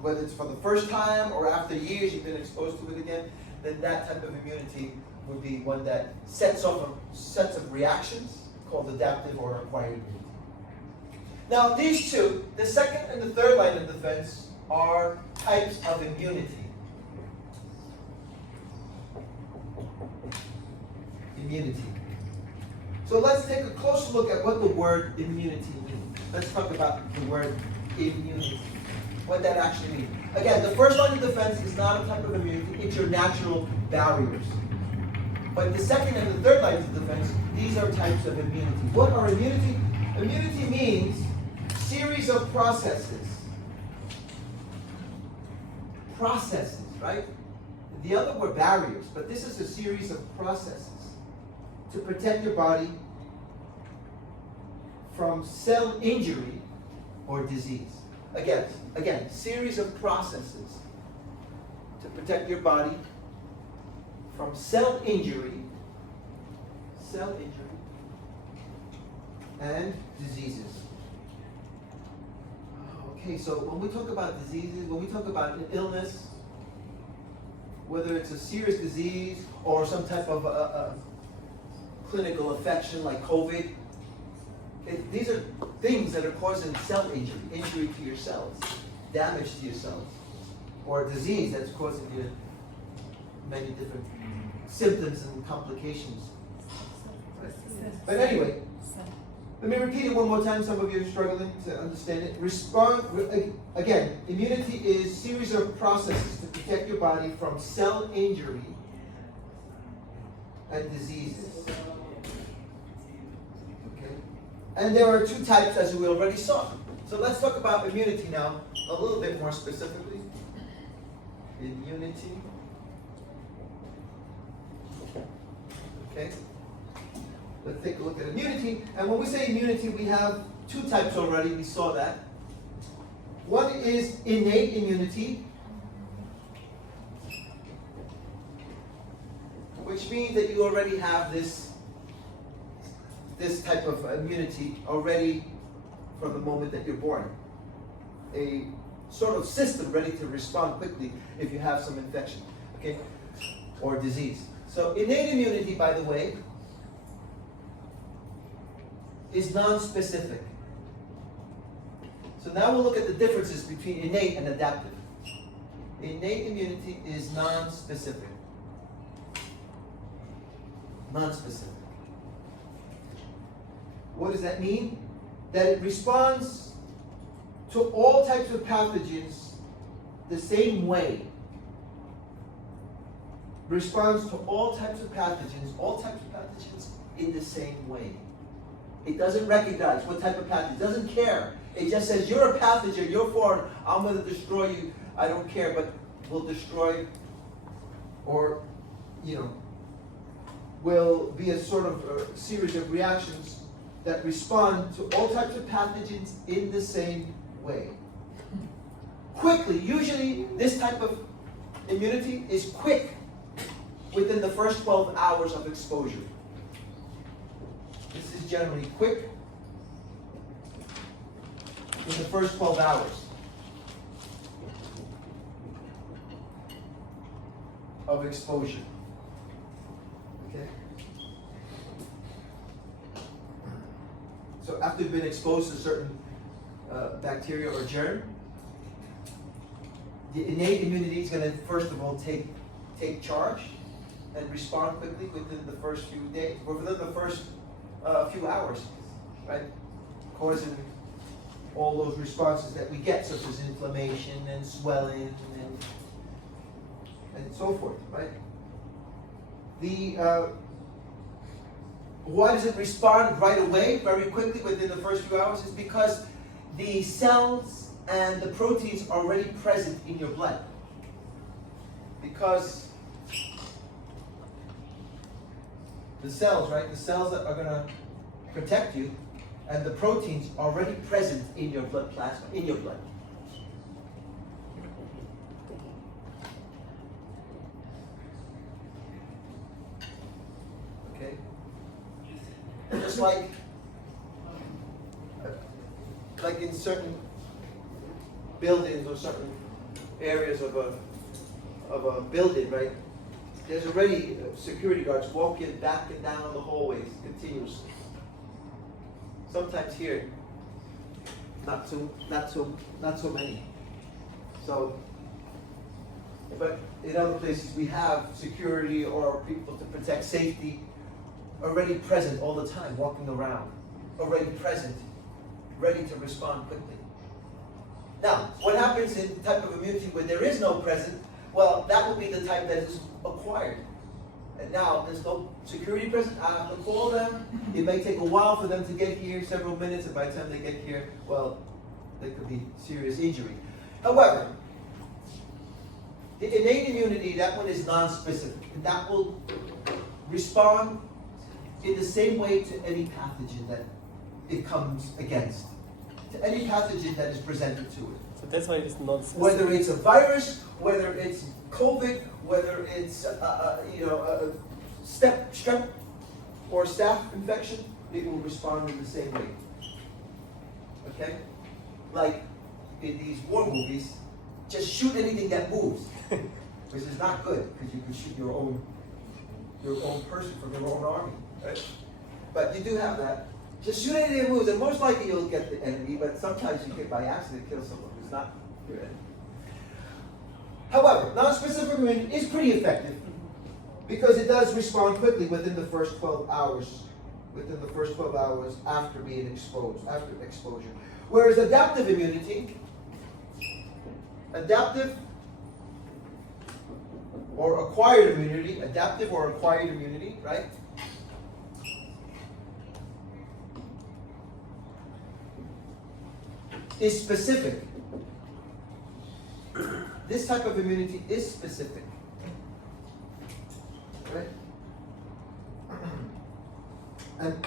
whether it's for the first time or after years you've been exposed to it again, then that type of immunity would be one that sets off sets of reactions called adaptive or acquired immunity. Now these two, the second and the third line of defense, are types of immunity. Immunity. So let's take a closer look at what the word immunity means. Let's talk about the word immunity. What that actually means. Again, the first line of defense is not a type of immunity, it's your natural barriers. But the second and the third lines of defense, these are types of immunity. What are immunity? Immunity means series of processes. Processes, right? The other were barriers, but this is a series of processes to protect your body from cell injury or disease. Again, series of processes to protect your body from cell injury, and diseases. Okay, so when we talk about diseases, when we talk about an illness, whether it's a serious disease or some type of clinical infection like COVID, these are things that are causing cell injury to your cells, damage to your cells, or a disease that's causing you many different symptoms and complications. But anyway, let me repeat it one more time. Some of you are struggling to understand it. Again, immunity is a series of processes to protect your body from cell injury and diseases. And there are two types, as we already saw. So let's talk about immunity now, a little bit more specifically. Immunity. Okay? Let's take a look at immunity. And when we say immunity, we have two types already. We saw that. One is innate immunity, which means that you already have this type of immunity already from the moment that you're born. A sort of system ready to respond quickly if you have some infection, okay, or disease. So innate immunity, by the way, is non-specific. So now we'll look at the differences between innate and adaptive. Innate immunity is non-specific. Non-specific. What does that mean? That it responds to all types of pathogens the same way. Responds to all types of pathogens in the same way. It doesn't recognize what type of pathogen. It doesn't care. It just says, you're a pathogen, you're foreign, I'm going to destroy you. I don't care, but will destroy or, will be a sort of series of reactions that respond to all types of pathogens in the same way. Quickly, usually this type of immunity is quick within the first 12 hours of exposure. This is generally quick in the first 12 hours of exposure. Okay? So after you've been exposed to certain bacteria or germ, the innate immunity is going to first of all take charge, and respond quickly within the first few days, or within the first few hours, right? Causing all those responses that we get, such as inflammation and swelling and so forth, right? Why does it respond right away, very quickly, within the first few hours? Is because the cells and the proteins are already present in your blood. Because the cells, right? The cells that are going to protect you, and the proteins are already present in your blood plasma, in your blood. Okay? Just like in certain buildings or certain areas of a building, right? There's already security guards walking back and down the hallways continuously. Sometimes here, not so many. So, but in other places we have security or people to protect safety already present all the time, walking around, already present, ready to respond quickly. Now, what happens in the type of immunity where there is no present? Well, that will be the type that is acquired. And now, there's no security present. I have to call them. It may take a while for them to get here, several minutes, and by the time they get here, well, there could be serious injury. However, the innate immunity, that one is non-specific. That will respond in the same way to any pathogen that it comes against, to any pathogen that is presented to it. So that's why it is not specific. Whether it's a virus, whether it's COVID, whether it's strep or staph infection, it will respond in the same way. Okay? Like in these war movies, just shoot anything that moves, which is not good because you can shoot your own person from your own army, right? But you do have that. Just shoot anything that moves, and most likely you'll get the enemy, but sometimes you can by accident kill someone who's not your enemy. However, non-specific immunity is pretty effective because it does respond quickly within the first 12 hours, after being exposed, after exposure. Whereas adaptive immunity, adaptive or acquired immunity, right? Is specific. This type of immunity is specific. Right? And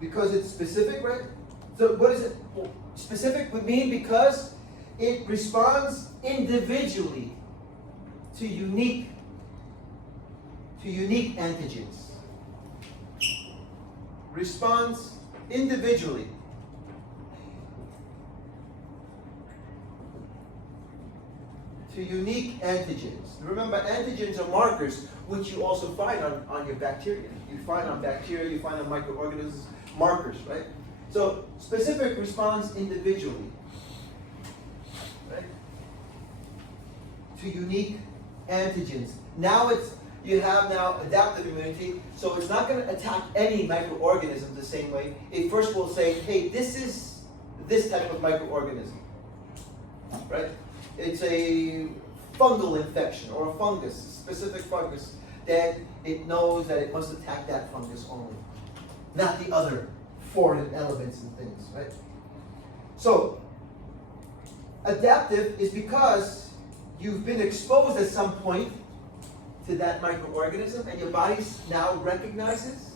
because it's specific, right? So what is it? Well, specific would mean because it responds individually to unique antigens. Responds individually to unique antigens. Remember, antigens are markers which you also find on your bacteria. You find on bacteria, you find on microorganisms, markers, right? So specific responds individually, right? To unique antigens. Now you have adaptive immunity, so it's not going to attack any microorganism the same way. It first will say, hey, this is this type of microorganism, right? It's a fungal infection or a fungus, specific fungus, then it knows that it must attack that fungus only, not the other foreign elements and things, right? So, adaptive is because you've been exposed at some point to that microorganism and your body now recognizes,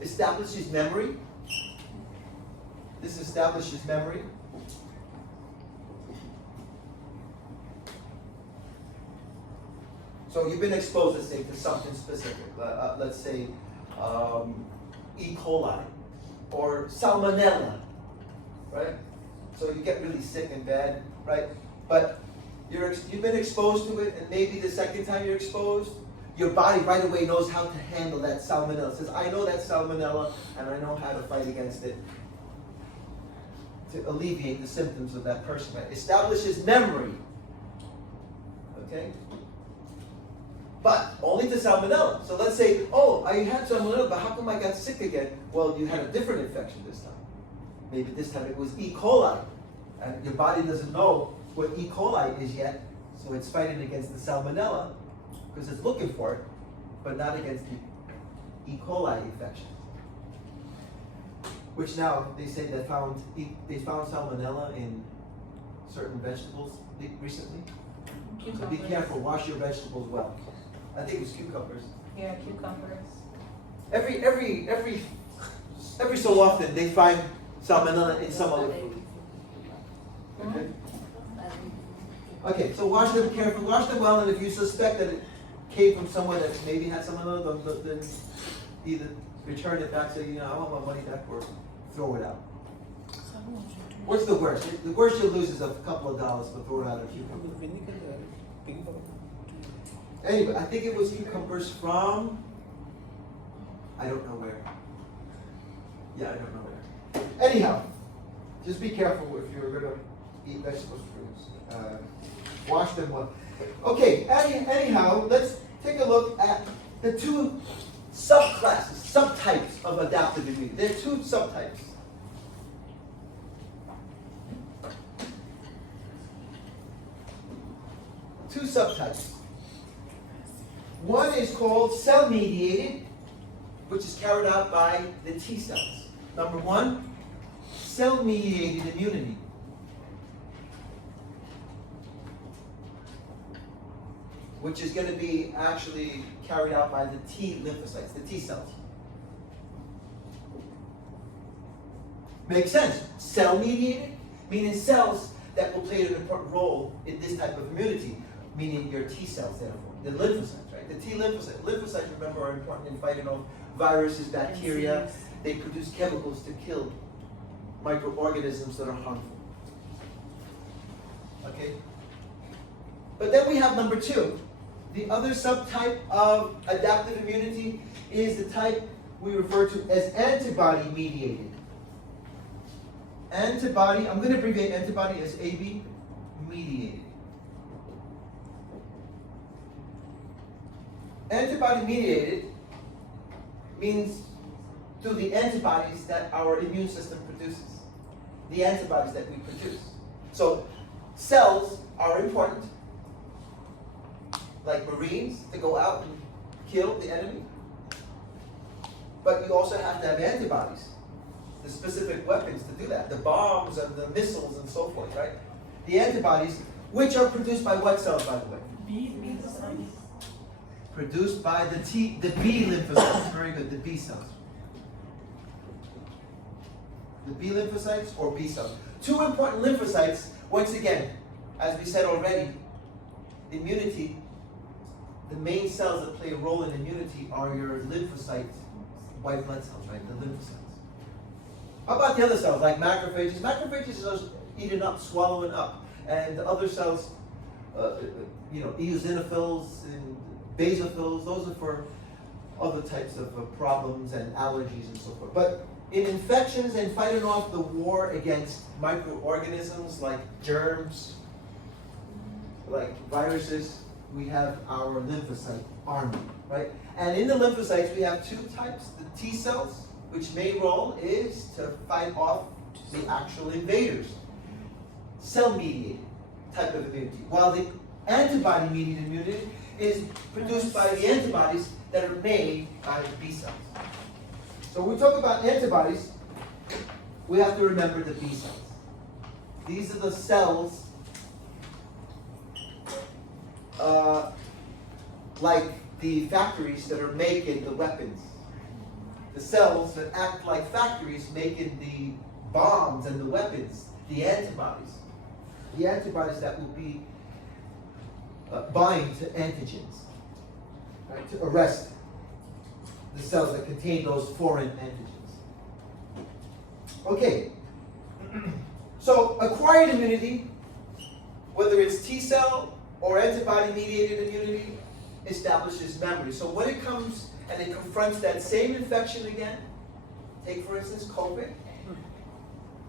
establishes memory. This establishes memory. So you've been exposed, let's say, to something specific. Let's say E. coli or salmonella, right? So you get really sick and bad, right? But you've been exposed to it, and maybe the second time you're exposed, your body right away knows how to handle that salmonella. It says, I know that salmonella, and I know how to fight against it to alleviate the symptoms of that person. Right? Establishes memory, okay? but only to salmonella. So let's say, oh, I had salmonella, but how come I got sick again? Well, you had a different infection this time. Maybe this time it was E. coli. And your body doesn't know what E. coli is yet, so it's fighting against the salmonella because it's looking for it, but not against the E. coli infection. Which now they say they found salmonella in certain vegetables recently. So be careful, wash your vegetables well. I think it was cucumbers. Yeah, cucumbers. Every so often they find salmonella in some other food. Okay? Okay, so wash them carefully, wash them well, and if you suspect that it came from somewhere that maybe had salmonella, then either return it back, say, I want my money back, or throw it out. What's the worst? The worst you'll lose is a couple of dollars for throwing out a cucumber. Anyway, I think it was cucumbers from, I don't know where. Yeah, I don't know where. Anyhow, just be careful if you're going to eat vegetables, fruits. Wash them well. Okay, anyhow, let's take a look at the two subclasses, subtypes of adaptive immunity. There are two subtypes. Two subtypes. One is called cell-mediated, which is carried out by the T cells. Number one, cell-mediated immunity. Which is going to be actually carried out by the T lymphocytes, the T cells. Makes sense. Cell-mediated, meaning cells that will play an important role in this type of immunity, meaning your T cells, therefore, the lymphocytes, right? The T lymphocytes. Lymphocytes, remember, are important in fighting off viruses, bacteria. They produce chemicals to kill microorganisms that are harmful. Okay? But then we have number two. The other subtype of adaptive immunity is the type we refer to as antibody-mediated. Antibody, I'm going to abbreviate antibody as AB, mediated. Antibody-mediated means through the antibodies that our immune system produces. The antibodies that we produce. So cells are important, like Marines, to go out and kill the enemy. But you also have to have antibodies, the specific weapons to do that, the bombs and the missiles and so forth, right? The antibodies, which are produced by what cells, by the way? B cells. Produced by the B lymphocytes. Very good, the B cells. The B lymphocytes or B cells. Two important lymphocytes, once again, as we said already, immunity, the main cells that play a role in immunity are your lymphocyte white blood cells, right? The lymphocytes. How about the other cells, like macrophages? Macrophages are eating up, swallowing up. And the other cells, eosinophils and basophils, those are for other types of problems and allergies and so forth. But in infections and fighting off the war against microorganisms like germs, like viruses, we have our lymphocyte army, right? And in the lymphocytes, we have two types. The T cells, which main role is to fight off the actual invaders. Cell-mediated type of immunity. While the antibody-mediated immunity is produced by the antibodies that are made by the B cells. So when we talk about antibodies, we have to remember the B cells. These are the cells like the factories that are making the weapons. The cells that act like factories making the bombs and the weapons, the antibodies. The antibodies that will be bind to antigens, right, to arrest the cells that contain those foreign antigens. Okay, so acquired immunity, whether it's T cell or antibody-mediated immunity, establishes memory. So when it comes and it confronts that same infection again, take for instance COVID,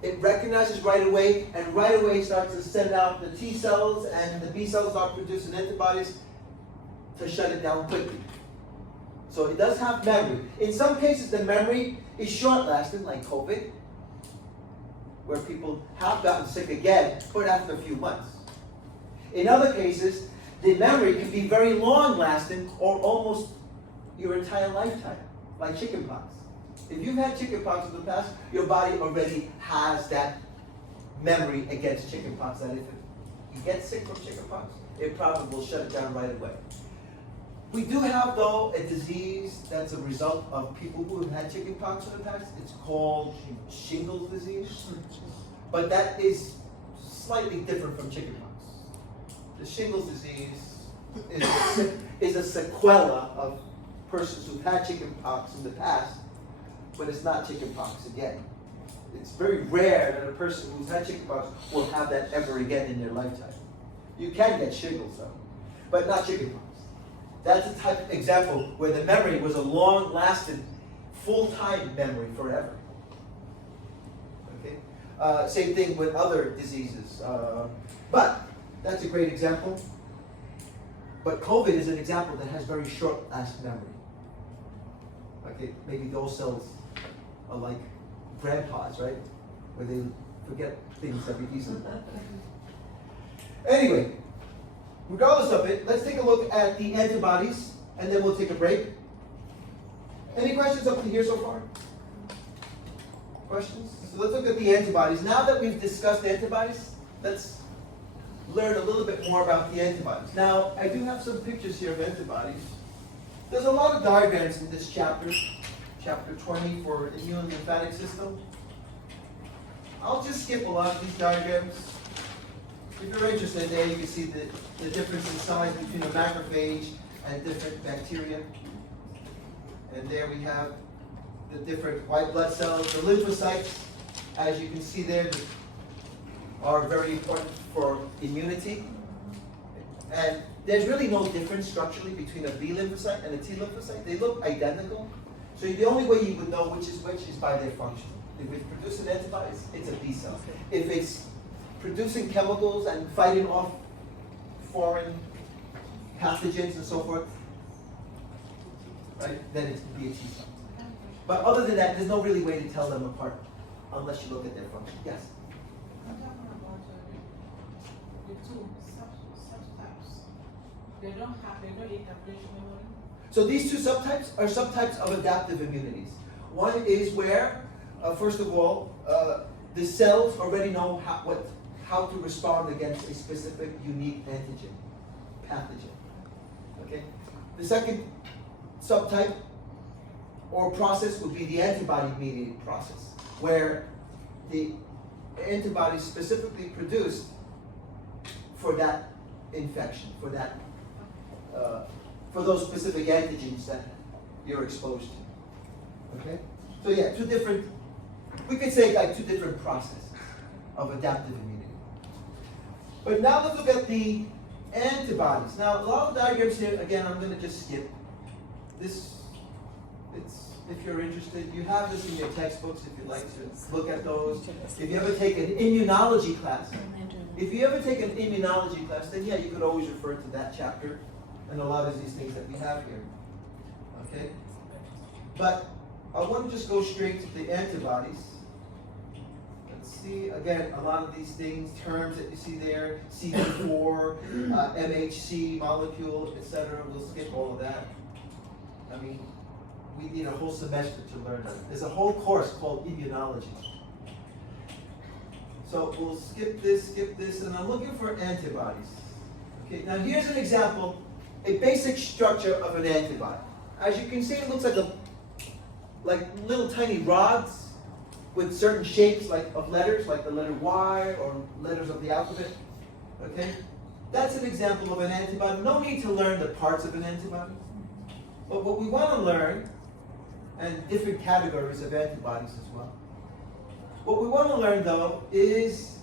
it recognizes right away and right away starts to send out the T cells and the B cells are producing antibodies to shut it down quickly. So it does have memory. In some cases, the memory is short-lasting, like COVID, where people have gotten sick again, but after a few months. In other cases, the memory can be very long-lasting or almost your entire lifetime, like chickenpox. If you've had chickenpox in the past, your body already has that memory against chickenpox, that if you get sick from chickenpox, it probably will shut it down right away. We do have, though, a disease that's a result of people who have had chickenpox in the past. It's called shingles disease, but that is slightly different from chickenpox. The shingles disease is a sequela of persons who've had chickenpox in the past, but it's not chickenpox again. It's very rare that a person who's had chickenpox will have that ever again in their lifetime. You can get shingles though, but not chickenpox. That's a type of example where the memory was a long-lasting, full-time memory forever. Okay, same thing with other diseases, but that's a great example. But COVID is an example that has very short-lasting memory. Okay, maybe those cells are like grandpas, right? Where they forget things every easily. Anyway, regardless of it, let's take a look at the antibodies, and then we'll take a break. Any questions up to here so far? Questions? So let's look at the antibodies. Now that we've discussed antibodies, let's learn a little bit more about the antibodies. Now, I do have some pictures here of antibodies. There's a lot of diagrams in this chapter, chapter 20 for immune lymphatic system. I'll just skip a lot of these diagrams. If you're interested, there you can see the difference in size between a macrophage and different bacteria. And there we have the different white blood cells. The lymphocytes, as you can see there, are very important for immunity. And there's really no difference structurally between a B lymphocyte and a T lymphocyte. They look identical. So the only way you would know which is by their function. If it's producing antibodies, it's a B cell. If it's producing chemicals and fighting off foreign pathogens and so forth, right, then it's be a T cell. But other than that, there's no really way to tell them apart unless you look at their function. Yes? I'm talking about the two subtypes. They don't establish memory. So these two subtypes are subtypes of adaptive immunities. One is where, first of all, the cells already know how to respond against a specific unique antigen, pathogen. Okay? The second subtype or process would be the antibody-mediated process, where the antibody is specifically produced for that infection, for that, for those specific antigens that you're exposed to. Okay? So yeah, we could say like two different processes of adaptive immunity. But now let's look at the antibodies. Now, a lot of diagrams here, again, I'm going to just skip. If you're interested, you have this in your textbooks if you'd like to look at those. If you ever take an immunology class, then yeah, you could always refer to that chapter and a lot of these things that we have here. Okay? But I want to just go straight to the antibodies. Let's see, again, a lot of these things, terms that you see there, CD4, MHC molecule, etc. We'll skip all of that. I mean, we need a whole semester to learn that. There's a whole course called immunology. So we'll skip this, and I'm looking for antibodies. Okay, now here's an example, a basic structure of an antibody. As you can see, it looks like little tiny rods with certain shapes of letters, like the letter Y or letters of the alphabet. Okay? That's an example of an antibody. No need to learn the parts of an antibody. But what we want to learn, and different categories of antibodies as well. What we want to learn, though, is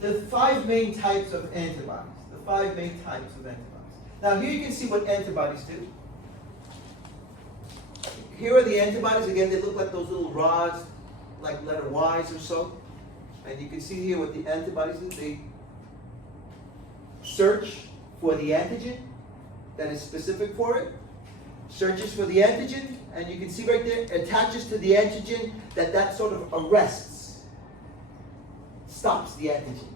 the 5 main types of antibodies. The 5 main types of antibodies. Now, here you can see what antibodies do. Here are the antibodies. Again, they look like those little rods, like letter Y's or so. And you can see here what the antibodies do. They search for the antigen, that is specific for it, searches for the antigen, and you can see right there, attaches to the antigen that sort of arrests, stops the antigen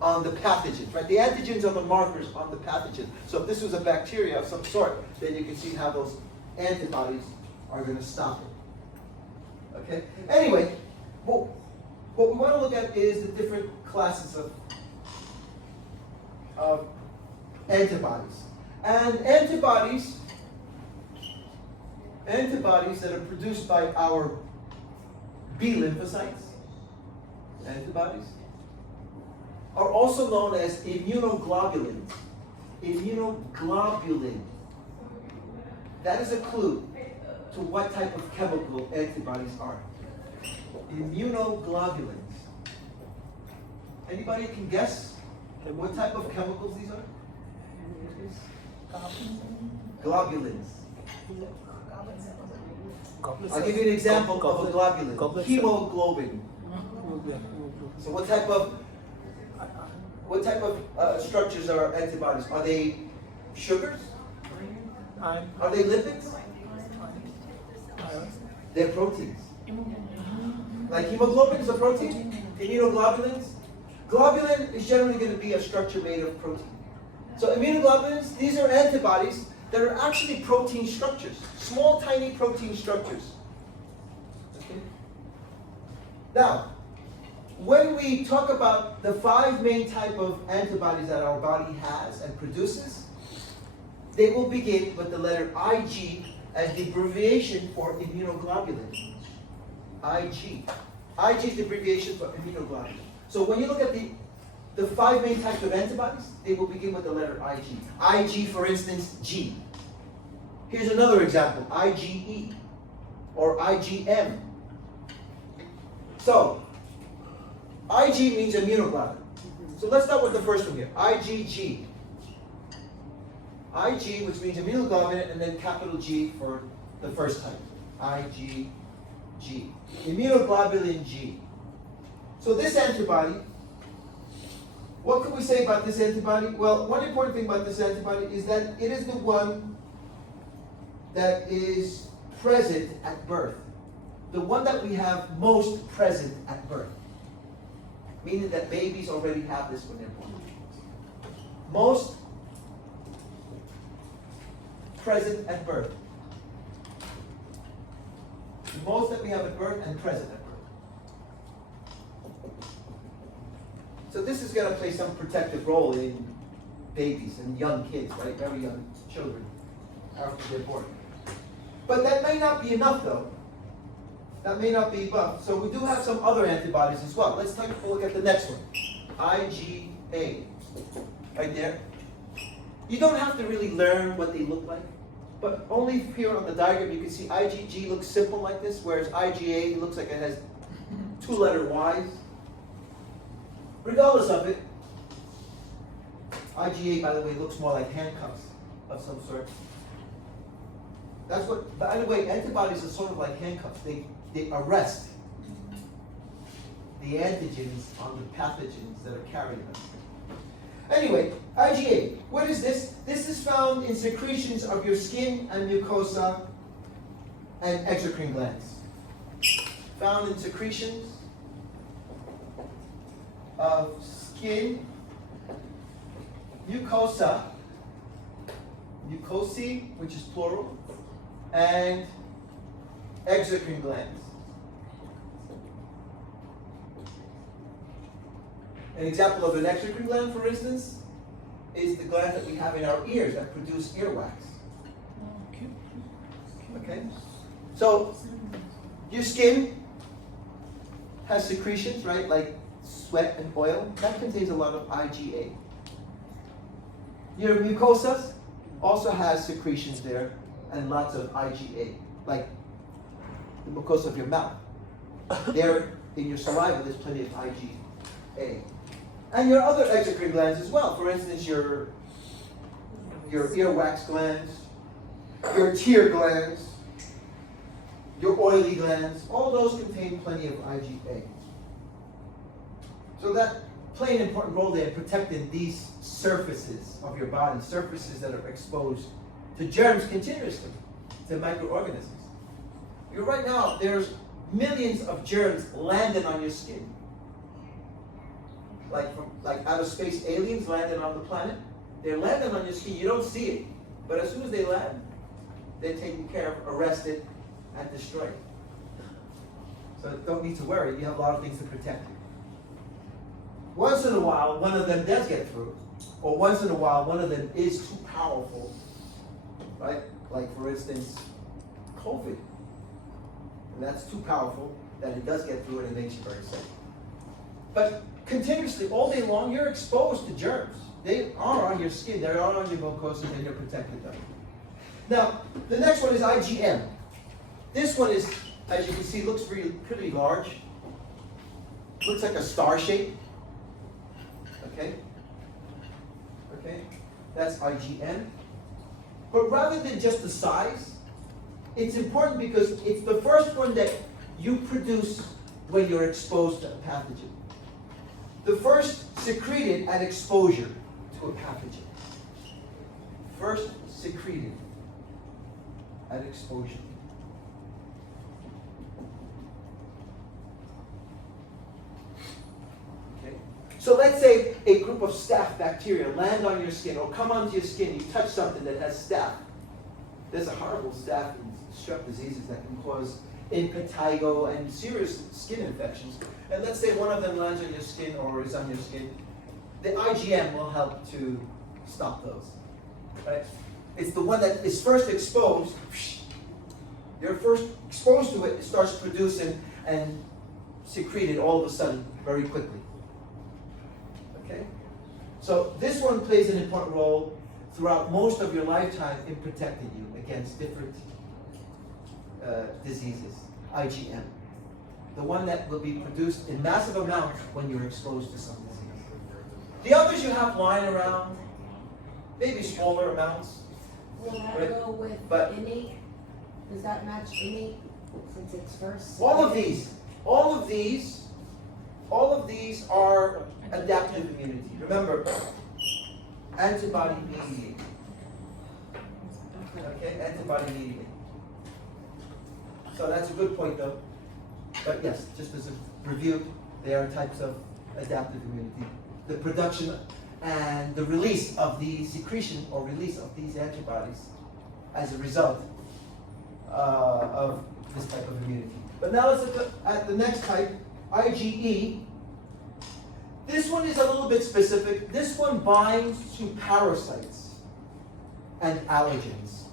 on the pathogens, right? The antigens are the markers on the pathogen. So if this was a bacteria of some sort, then you can see how those antibodies are going to stop it. Okay? Anyway, what we want to look at is the different classes of antibodies. And antibodies that are produced by our B lymphocytes, antibodies, are also known as immunoglobulins. Immunoglobulin. That is a clue to what type of chemical antibodies are. Immunoglobulins. Anybody can guess what type of chemicals these are? Globulins. I'll give you an example of a globulin. Hemoglobin. So what type of structures are antibodies? Are they sugars? Are they lipids? They're proteins. Like hemoglobin is a protein. Immunoglobulins. Globulin is generally going to be a structure made of protein. So immunoglobulins, these are antibodies that are actually protein structures, small, tiny protein structures. Okay? Now, when we talk about the 5 main type of antibodies that our body has and produces, they will begin with the letter Ig as the abbreviation for immunoglobulin. Ig. Ig is the abbreviation for immunoglobulin. So when you look at the 5 main types of antibodies, they will begin with the letter Ig. Ig, for instance, G. Here's another example, IgE or IgM. So, Ig means immunoglobulin. So let's start with the first one here, IgG. Ig, which means immunoglobulin, and then capital G for the first type, IgG. Immunoglobulin G. So this antibody, what can we say about this antibody? Well, one important thing about this antibody is that it is the one that is present at birth. The one that we have most present at birth. Meaning that babies already have this when they're born. Most present at birth. The most that we have at birth and present at birth. So this is going to play some protective role in babies and young kids, right? Very young children after they're born. But that may not be enough though. That may not be enough. So we do have some other antibodies as well. Let's take a look at the next one. IgA. Right there. You don't have to really learn what they look like. But only here on the diagram you can see IgG looks simple like this, whereas IgA looks like it has 2-letter Y's. Regardless of it, IgA, by the way, looks more like handcuffs of some sort. That's what, by the way, antibodies are sort of like handcuffs. They arrest the antigens on the pathogens that are carrying them. Anyway, IgA, what is this? This is found in secretions of your skin and mucosa and exocrine glands. Found in secretions of skin, mucosa, mucosae, which is plural, and exocrine glands. An example of an exocrine gland, for instance, is the glands that we have in our ears that produce earwax. Okay? So, your skin has secretions, right? Like sweat and oil. That contains a lot of IgA. Your mucosas also has secretions there and lots of IgA. Like the mucosa of your mouth. There, in your saliva, there's plenty of IgA. And your other exocrine glands as well. For instance, your earwax glands, your tear glands, your oily glands, all those contain plenty of IgA. So that play an important role there in protecting these surfaces of your body, surfaces that are exposed to germs continuously, to microorganisms. Right now, there's millions of germs landing on your skin. Like out of space aliens landing on the planet. They're landing on your skin, you don't see it. But as soon as they land, they're taken care of, arrested, and destroyed. So don't need to worry, you have a lot of things to protect you. Once in a while, one of them does get through. Or once in a while, one of them is too powerful. Right? Like for instance, COVID. And that's too powerful that it does get through and it makes you very sick. But continuously, all day long, you're exposed to germs. They are on your skin, they are on your mucosa, and you're protected them. Now, the next one is IgM. This one is, as you can see, looks pretty large. Looks like a star shape. Okay? Okay? That's IgM. But rather than just the size, it's important because it's the first one that you produce when you're exposed to a pathogen. The first secreted at exposure to a pathogen. First secreted at exposure. Okay? So let's say a group of staph bacteria land on your skin or come onto your skin, you touch something that has staph. There's a horrible staph and strep diseases that can cause impetigo and serious skin infections. And let's say one of them lands on your skin or is on your skin. The IgM will help to stop those. Right? It's the one that is first exposed. You're first exposed to it, it starts producing and secreted all of a sudden very quickly. Okay? So this one plays an important role throughout most of your lifetime in protecting you against different diseases, IgM. The one that will be produced in massive amounts when you're exposed to some disease. The others you have lying around, maybe smaller amounts. Will that Right. go with But- innate? Does that match innate since it's first? All of these are adaptive immunity. Remember, antibody mediated. Okay, antibody mediated. So that's a good point though. But yes, just as a review, there are types of adaptive immunity. The production and the release of the secretion or release of these antibodies as a result of this type of immunity. But now let's look at the next type, IgE. This one is a little bit specific. This one binds to parasites and allergens.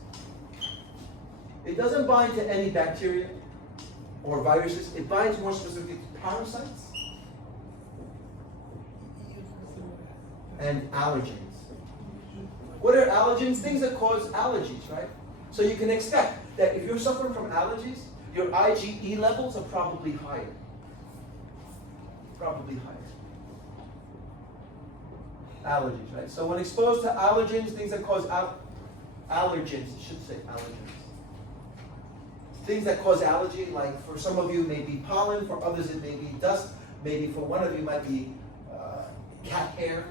It doesn't bind to any bacteria or viruses. It binds more specifically to parasites and allergens. What are allergens? Things that cause allergies, right? So you can expect that if you're suffering from allergies, your IgE levels are probably higher. Probably higher. Allergies, right? So when exposed to allergens, things that cause allergens, I should say allergens. Things that cause allergy, like for some of you may be pollen, for others it may be dust, maybe for one of you might be cat hair,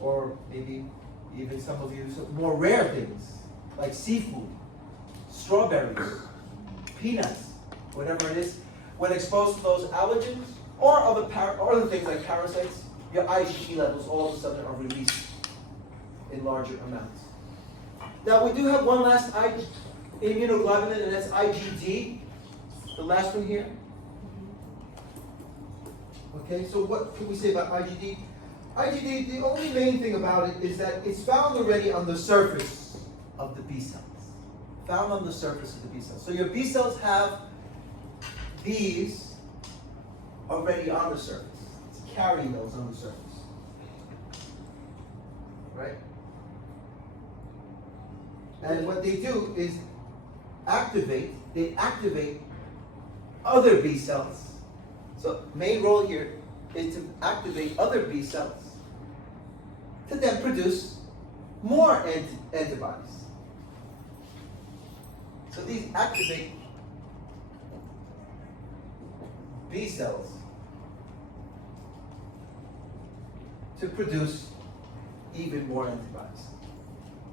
or maybe even some of you some more rare things like seafood, strawberries, peanuts, whatever it is. When exposed to those allergens or other things like parasites, your IgE levels all of a sudden are released in larger amounts. Now we do have one last immunoglobulin, and that's IgD, the last one here. Okay, so what can we say about IgD? IgD, the only main thing about it is that it's found already on the surface of the B cells. Found on the surface of the B cells. So your B cells have these already on the surface. It's carrying those on the surface. Right? And what they do is they activate other B cells. So main role here is to activate other B cells to then produce more antibodies. So these activate B cells to produce even more antibodies.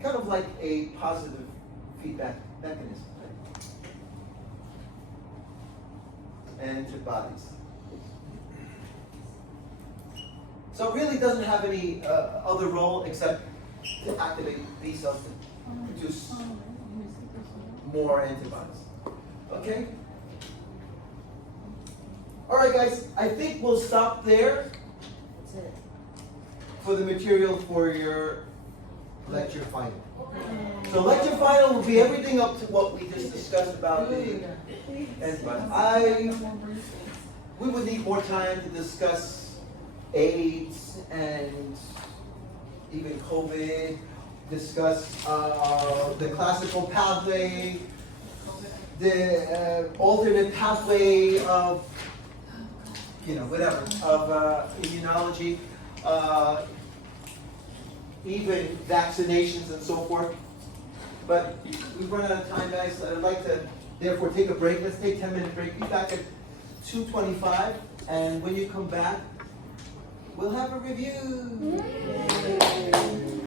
Kind of like a positive feedback mechanism, right? Antibodies. So it really doesn't have any other role except to activate B cells to produce more antibodies. Okay? All right, guys, I think we'll stop there That's it. for the material for your lecture final. So lecture final will be everything up to what we just discussed about the antibodies. We would need more time to discuss AIDS and even COVID, discuss the classical pathway, the alternate pathway of, whatever, of immunology, even vaccinations and so forth. But we've run out of time, guys. I'd like to therefore take a break. Let's take a 10-minute break. Be back at 2:25, and when you come back, we'll have a review.